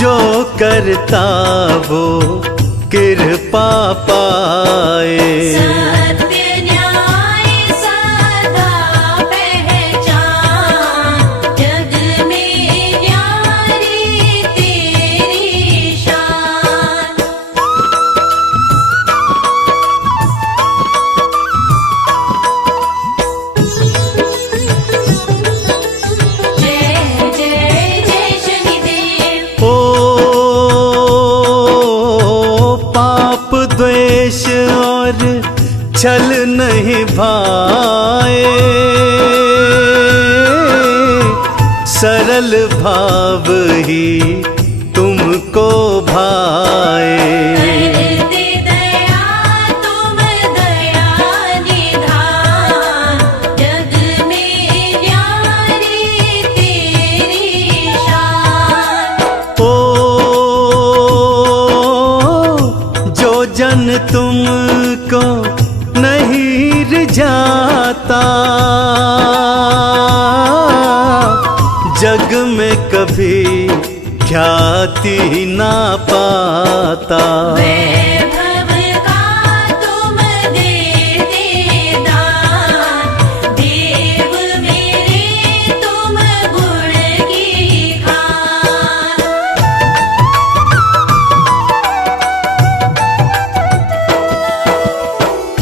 जो करता वो कृपा पाए। सत्य न्याय सदा पहचान, जग में न्यारी तेरी शान। जय जय जय शनिदेव। ओ पाप द्वेष और छल नहीं भाए, सरल भाव ही तुमको भाए। करते दया तुम दया निधान, जग में न्यारी तेरी शान। ओ जो जन तुमको नहीं रिझाता, जग में कभी ख्याति ना पाता। वैभव का तुम देते दान, देव मेरे तुम गुण की खान।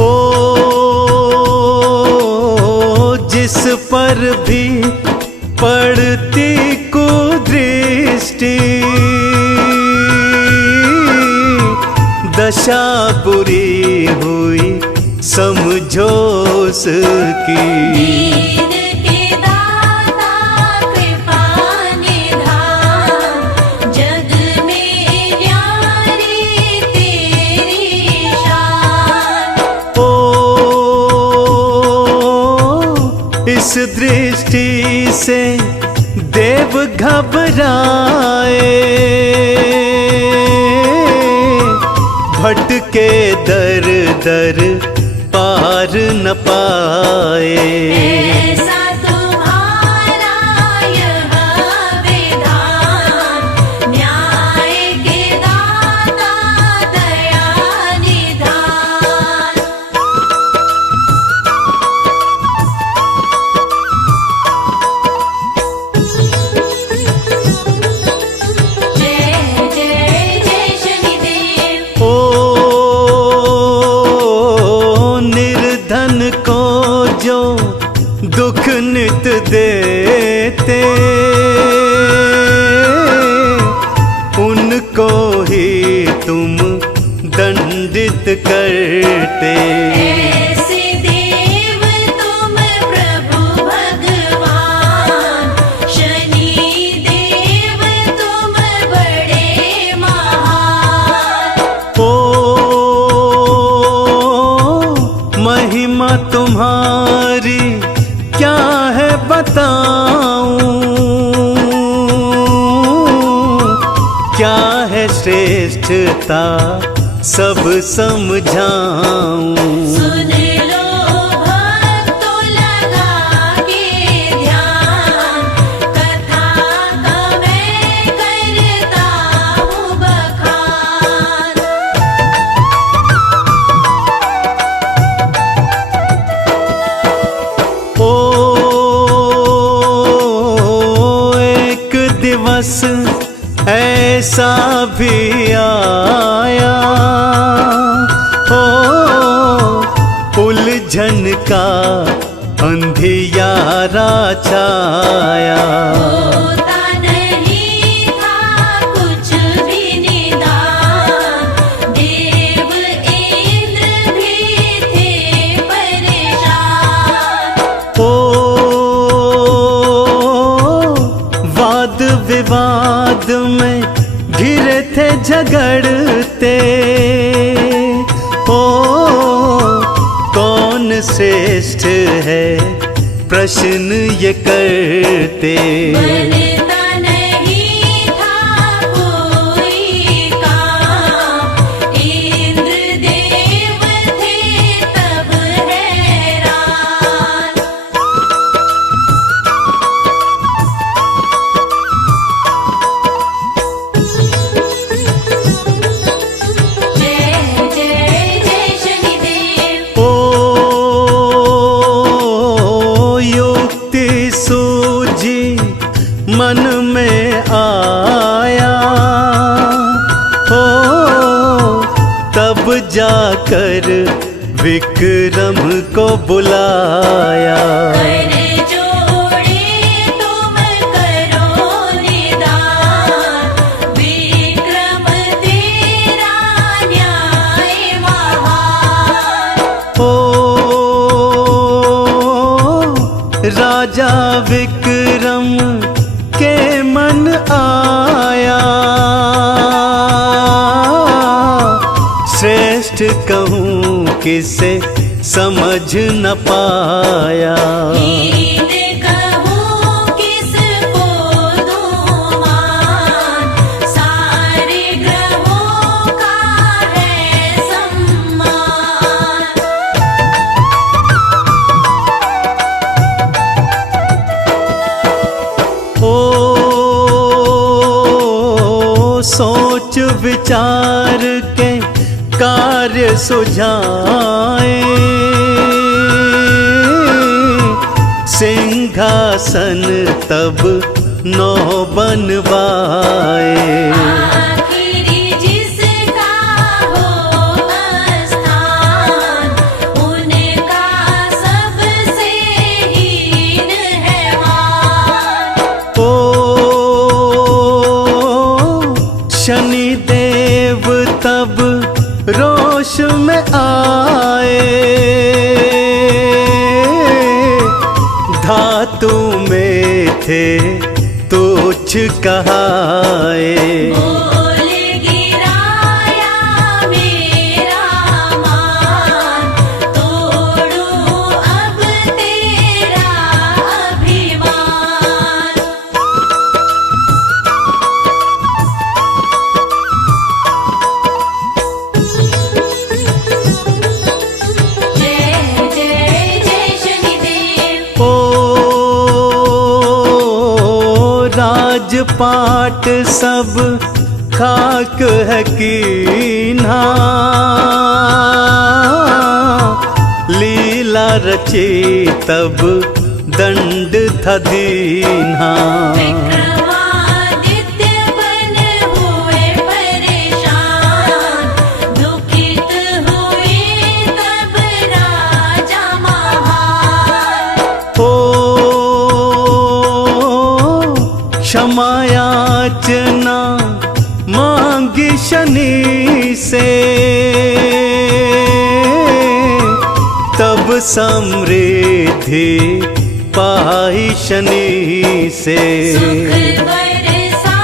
ओ जिस पर भी पड़ती कुदृष्टि, दशा बुरी हुई समझो उसकी। दीन के दाता कृपा निधान, जग में न्यारी तेरी शान। ओ इस दृष्टि से देव घबराए, भटके दर दर पार न पाए। ऐसा तुम्हारा यह विधान, न्याय के दाता दया निधान। जय जय जय शनिदेव। ओ निर्धन को जो दुख नित देते, उनको ही तुम दंडित करते। ऐसे देव तुम प्रभु भगवान, शनि देव तुम बड़े महान। ओ महिमा तुम्हारी क्या है बताऊं, क्या है श्रेष्ठता सब समझाऊं। सुन लो भक्तों लगा के ध्यान, कथा का मैं करता हूँ बखान। ओ एक दिवस ऐसा भी आया, ओ उलझन का अंधियारा छाया। होता नहीं था कुछ भी निदान, देव इंद्र भी थे परेशान। ओ वाद विवाद में घिरे थे झगड़ते, ओ कौन श्रेष्ठ है प्रश्न ये करते। बनता नहीं था कोई काम, इंद्र देव थे तब हैरान। जय जय जय शनिदेव। ओ युक्ति सूझी मन में आया, ओ तब जाकर विक्रम को बुलाया। कर जोड़े तुम करो निदान, विक्रम तेरा न्याय महान। ओ राजा विक्रम के मन आया, श्रेष्ठ कहूँ किसे समझ न पाया। हीन कहूँ किसको दूँ मान, सारे ग्रहों का है सम्मान। ओ विचार के कार्य सुझाए, सिंहासन तब नौ बनवाए। आखिरी जिसका हो स्थान, उनका सबसे हीन है मान। ओ शनिदेव तब रोष में आए, धातु में थे तुच्छ कहाए। बोले गिराया मेरा मान, तोड़ू अब तेरा अभिमान। जय जय जय शनिदेव। ओ राजपाट सब खाक है कीन्हा, लीला रचे तब दंड था दीन्हा। विक्रमादित्य बन हुए परेशान, दुखित हुए तब राजा महान। ओ क्षमा याचना मांगी शनि से, तब समृद्धि पाई शनि से। सुख बरसा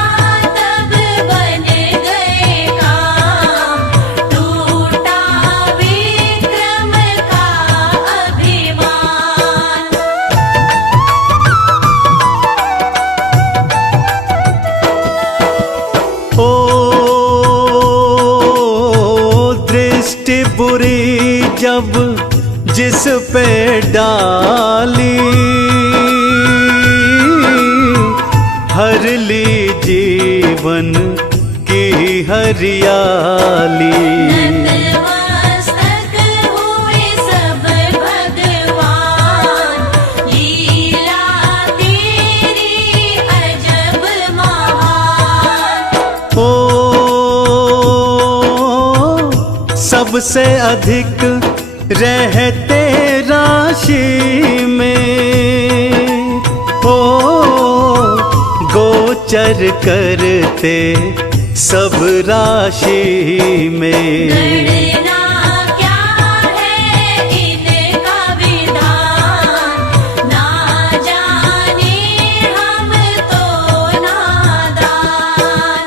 तब बन गए काम, टूटा विक्रम का अभिमान। ओ दृष्टि बुरी जब जिस पे डाली, हर ली जीवन की हरियाली। नतमस्तक हुए सब भगवान, लीला तेरी अजब महान। ओ सबसे अधिक रहते राशि में, ओ गोचर करते सब राशि में। गणना क्या है इनका विधान, ना जाने हम तो नादान।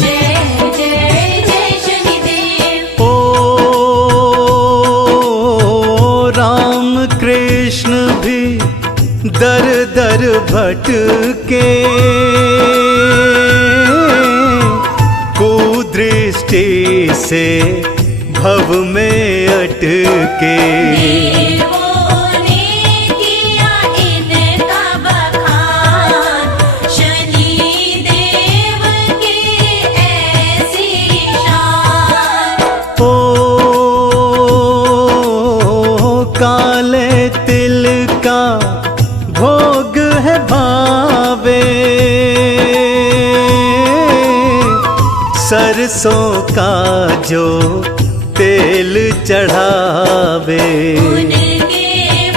जय जय जय शनिदेव। ओ राम कृष्ण भी दर दर भटके, कुदृष्टि से भव में अटके। देवों ने किया इनका बखान, शनि देव की ऐसी शान। ओ काले तिल का भोग है भावे, सरसों का जो तेल चढ़ावे। उनके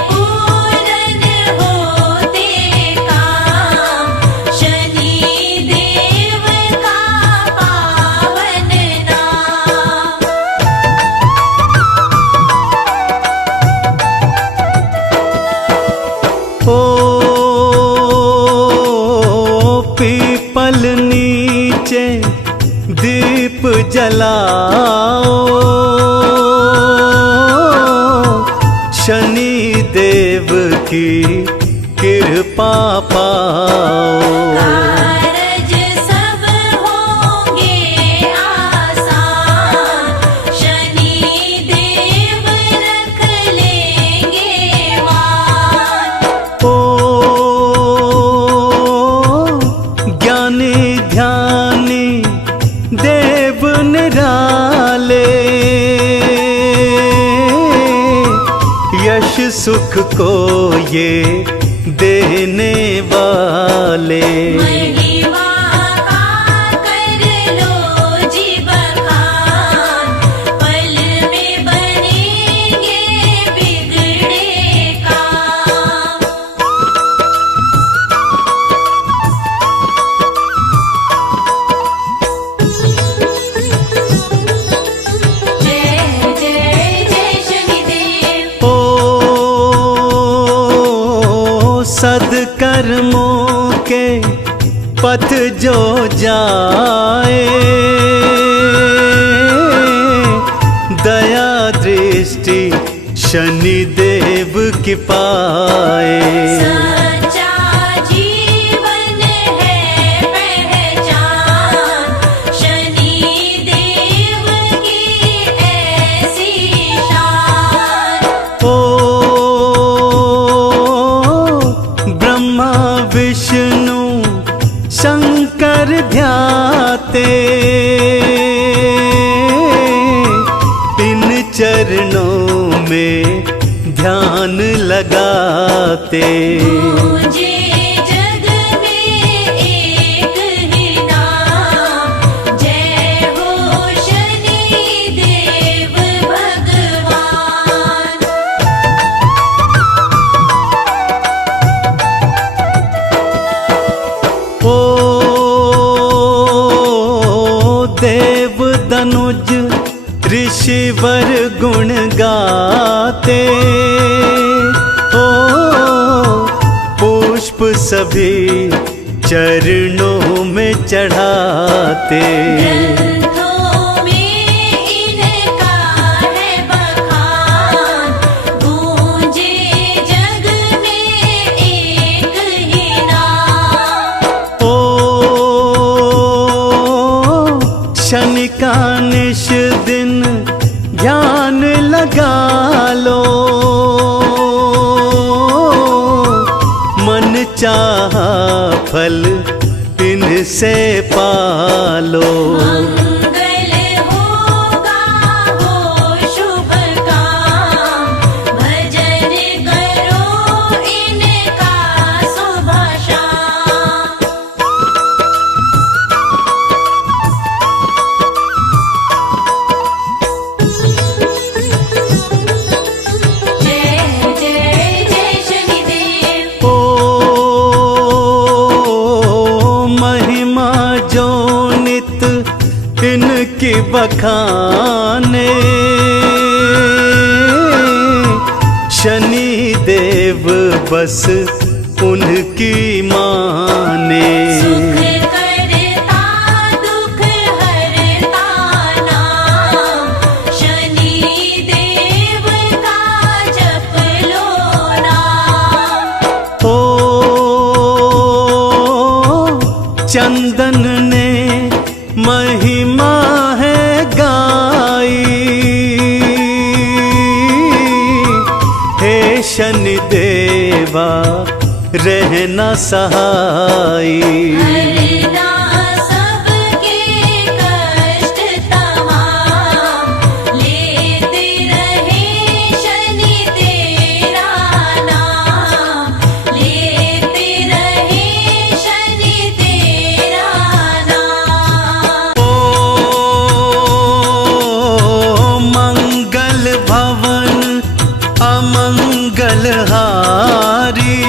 पूरन होते काम, शनि देव का पावन नाम। ओ पीपल नीचे दीप जलाओ, शनि देव की कृपा पाओ। कारज सब होंगे आसान, शनि देव रख लेंगे सुख को ये देने वाले। महिमा का कर लो जी बखान, पल में बनेंगे बिगड़े काम। जय जय जय शनिदेव। ओ सद्कर्मों के पथ जो जाए, दया दृष्टि शनिदेव की पाए। सच्चा जीवन है पहचान, शनि देव की ऐसी शान। ओ ब्रह्मा विष्णु शंकर ध्याते, इन चरणों में ध्यान लगाते। मुझे जग में एक ही नाम, जय हो शनि देव भगवान। ओ देव दनुज ऋषिवर गुण गाते, ओ पुष्प सभी चरणों में चढ़ाते। ग्रंथों में इनका है बखान, गूंजे जग में एक ही नाम। ओ शनि का निश दिन ध्यान लगा लो, मन चाहा फल इनसे पालो। मंगल होगा हो शुभ काम, भजन करो इनका सुबह शाम। जय जय जय शनिदेव। ओ महिमा जो नित इनकी बखाने, शनि देव बस उनकी माने। सुख करता दुख हरता नाम, शनि देव का जप लो नाम। ओ चंदन ने महिमा है गाई, हे शनि देवा रहना सहाई। हरना सबके कष्ट तमाम, लेते रहे शनि तेरा नाम, लेते रहे शनि तेरा नाम। ओ मंगल भवन अमंगल हारी,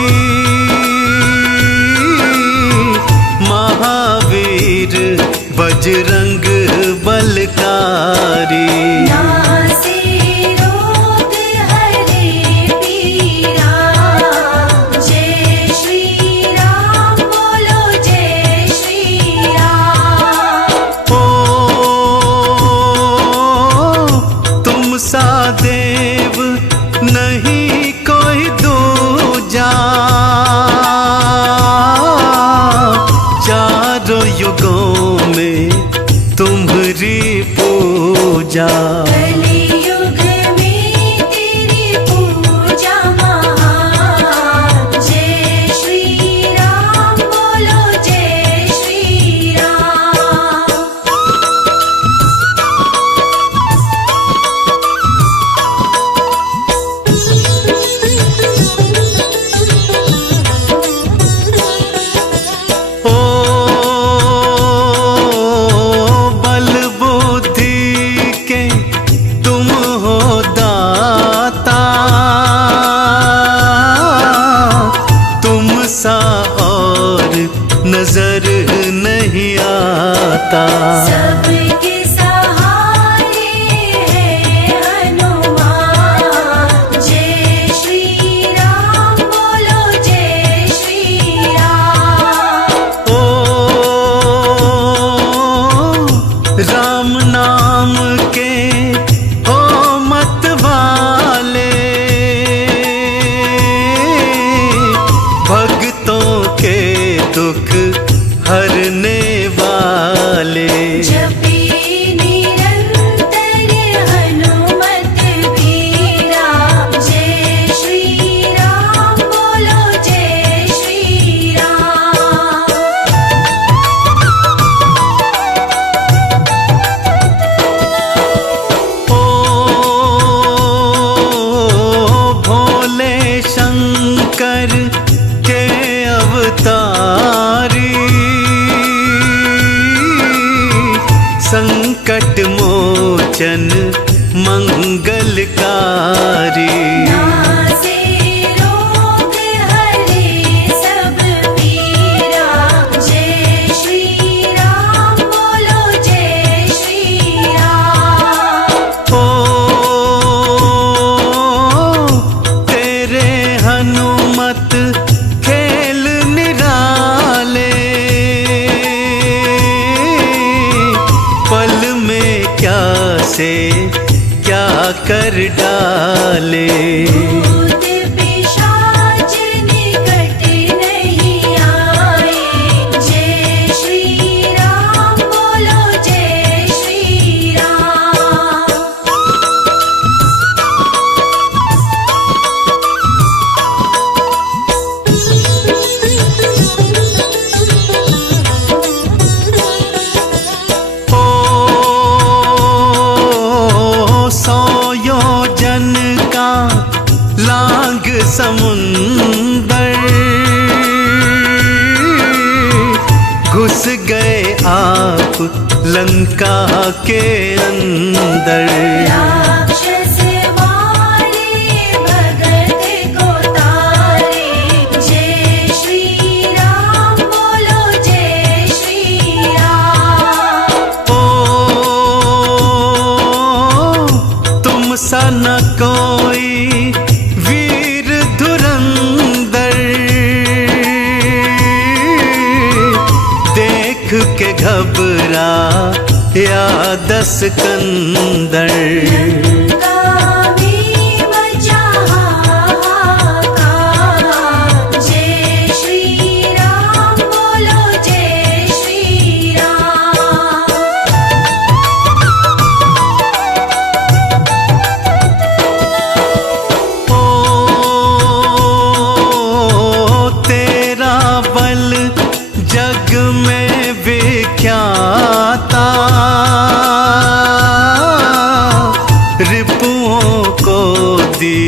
माता। सबके सहारे है हनुमान। जय श्री राम बोलो जय श्री राम। ओ राम नाम के हो मत वाले, भक्तों के दुख हरने वाले। जपी निरंतर हनुमत वीरा। जय श्री राम बोलो जय श्री राम। ओ भोले शंकर के अवतारी, संकट मोचन मंगलकारी। नासे रोग हरे सब पीरा। जय श्री राम बोलो जय श्री राम। ओ तेरे हनुमत खेल निराले, पल में क्या से क्या कर डाले। भूत पिशाच निकट नहीं आए। जय श्री राम बोलो जय श्री राम। ओ सौ योजन का लांग समुंदर, घुस गए आप लंका के अंदर। राक्षस मारे भगत को तारे। जय श्री राम बोलो जय श्री राम। ओ तुम सा न कोई वीर धुरंधर, देख के घबरा या दस कंदर। लंका में मचा हाहाकार। जय श्री राम बोलो जय श्री राम। ओ तेरा बल जग में विख्याता, रिपुओं को दी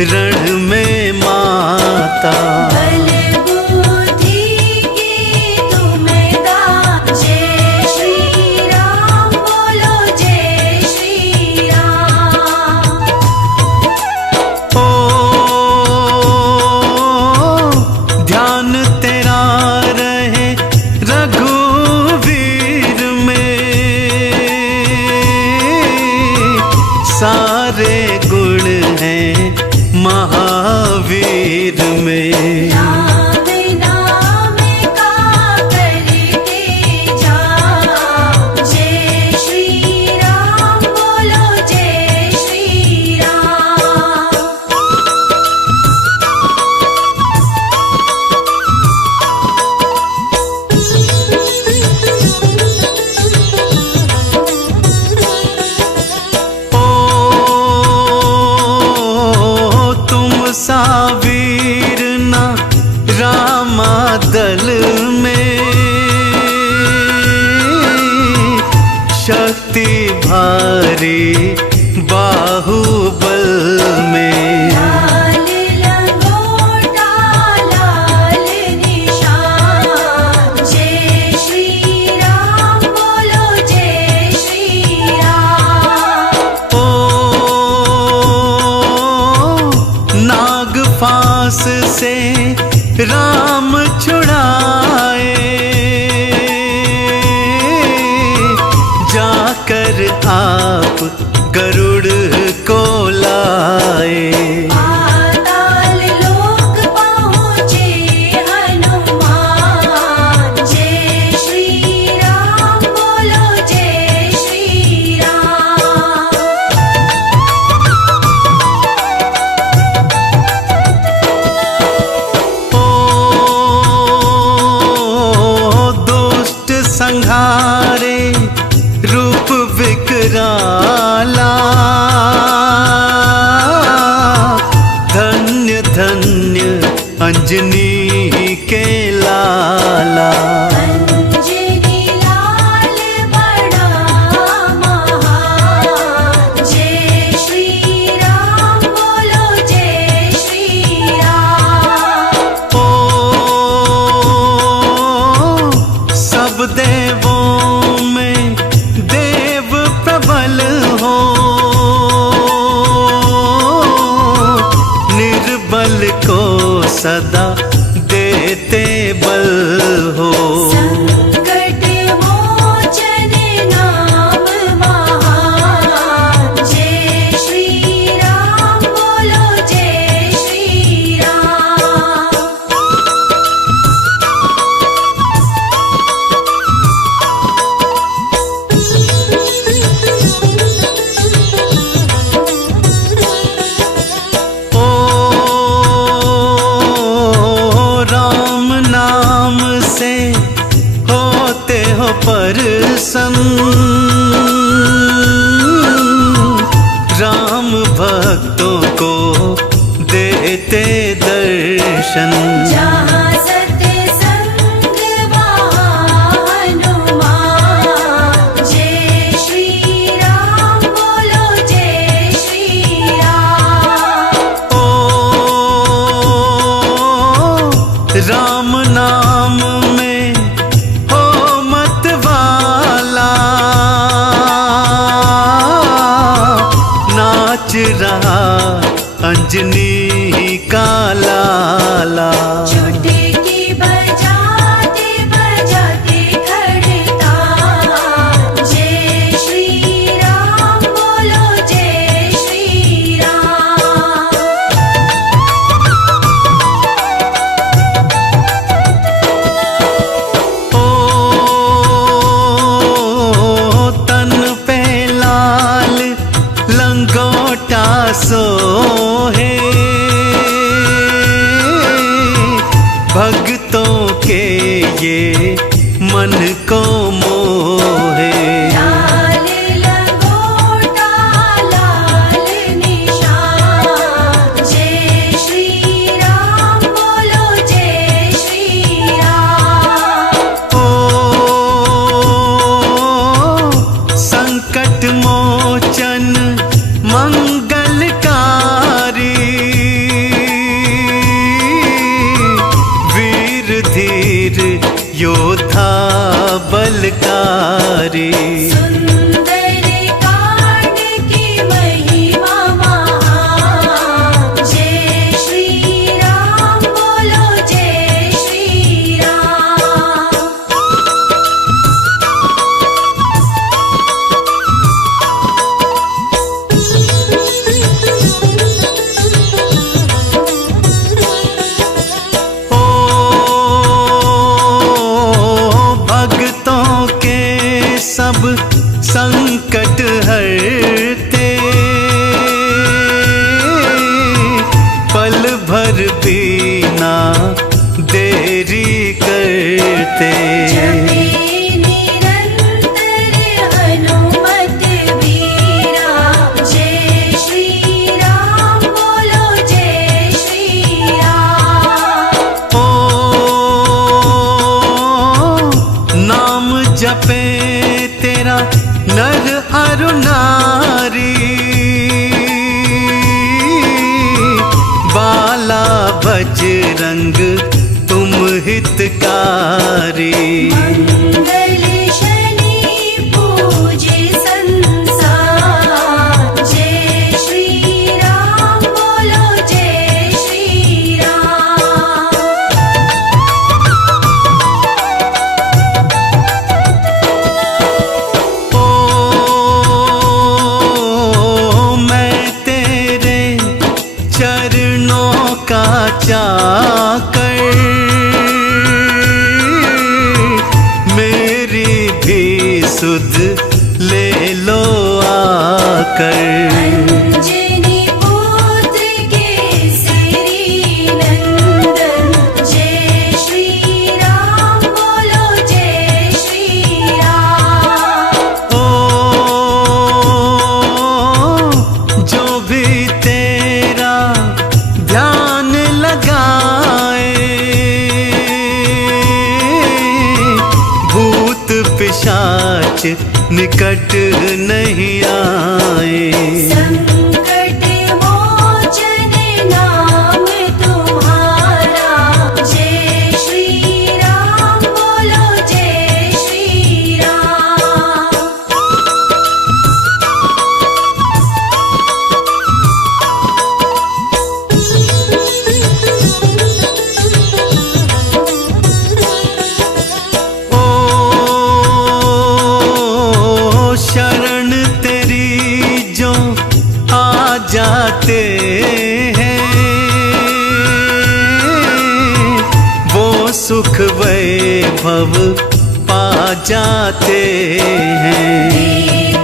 रण में माता। बल बुद्धि के तुम दान। जय श्री राम बोलो जय श्री राम। ओ ध्यान तेरा रहे रघुवीर में, सारे गुण हैं महावीर में। नाम नाम का करते जाओ। जय श्री राम बोलो जय श्री राम। ओ तुम सा वीर ना रामा दल में, शक्ति भारी बाहुबल में। लाल लंगोटा लाल निशान। जय श्री राम बोलो जय श्री राम। ओ नाग फांस से राम छुड़ाए, आप गरुड़ को लाए। पाताल लोक पहुँचे हनुमान, जय श्री राम बोलो जय श्री राम। ओ दुष्ट संहारे रूप विकराला, धन्य धन्य अंजनी के लाला। अंजनी लाल बड़ा महान, जय श्री राम बोलो जय श्री राम। ओ सब देवों में देव प्रबल हो, निर्बल को सदा देते बल हो। संकट मोचन नाम महान, जय श्री राम बोलो जय श्री राम। ओ राम नाम से होते हो प्रसन्न, राम भक्तों को देते दर्शन। जहाँ सत्संग वहाँ हनुमान, जय श्री राम बोलो जय श्री राम। ओ राम नाम में हो मत वाला, नाच रहा अंजनी का लाला। चुटकी बजाते बजाते खड़ता, जय श्री राम बोलो जय श्री राम। ओ तन पे लाल लंगोटा सोहे, भक्तों के ये मन को मोहे। लाल लंगोटा लाल निशान, जय श्री राम बोलो जय श्री राम। ओ संकट मोचन मंगलकारी, वीर धीर योद्धा बलकारी। सुंदर कांड की महिमा महान, जय श्री राम बोलो जय श्री राम। ओ भक्तों के सब संकट हरते, पल भर बीना देरी करते। जपे निरंतर हनुमत वीरा, जय श्री राम बोलो जय श्री राम। ओ नाम जपे तेरा नर अरु नारी, बाला बजरंग तुम हितकारी। मंगल शनि पूजे संसार, जय श्री राम बोलो जय श्री राम। ओ जांच निकट नहीं आए। संकट मोचन नाम तुम्हारा, जय श्री राम बोलो जय श्री राम। शरण तेरी जो आ जाते हैं, वो सुख वैभव पा जाते हैं।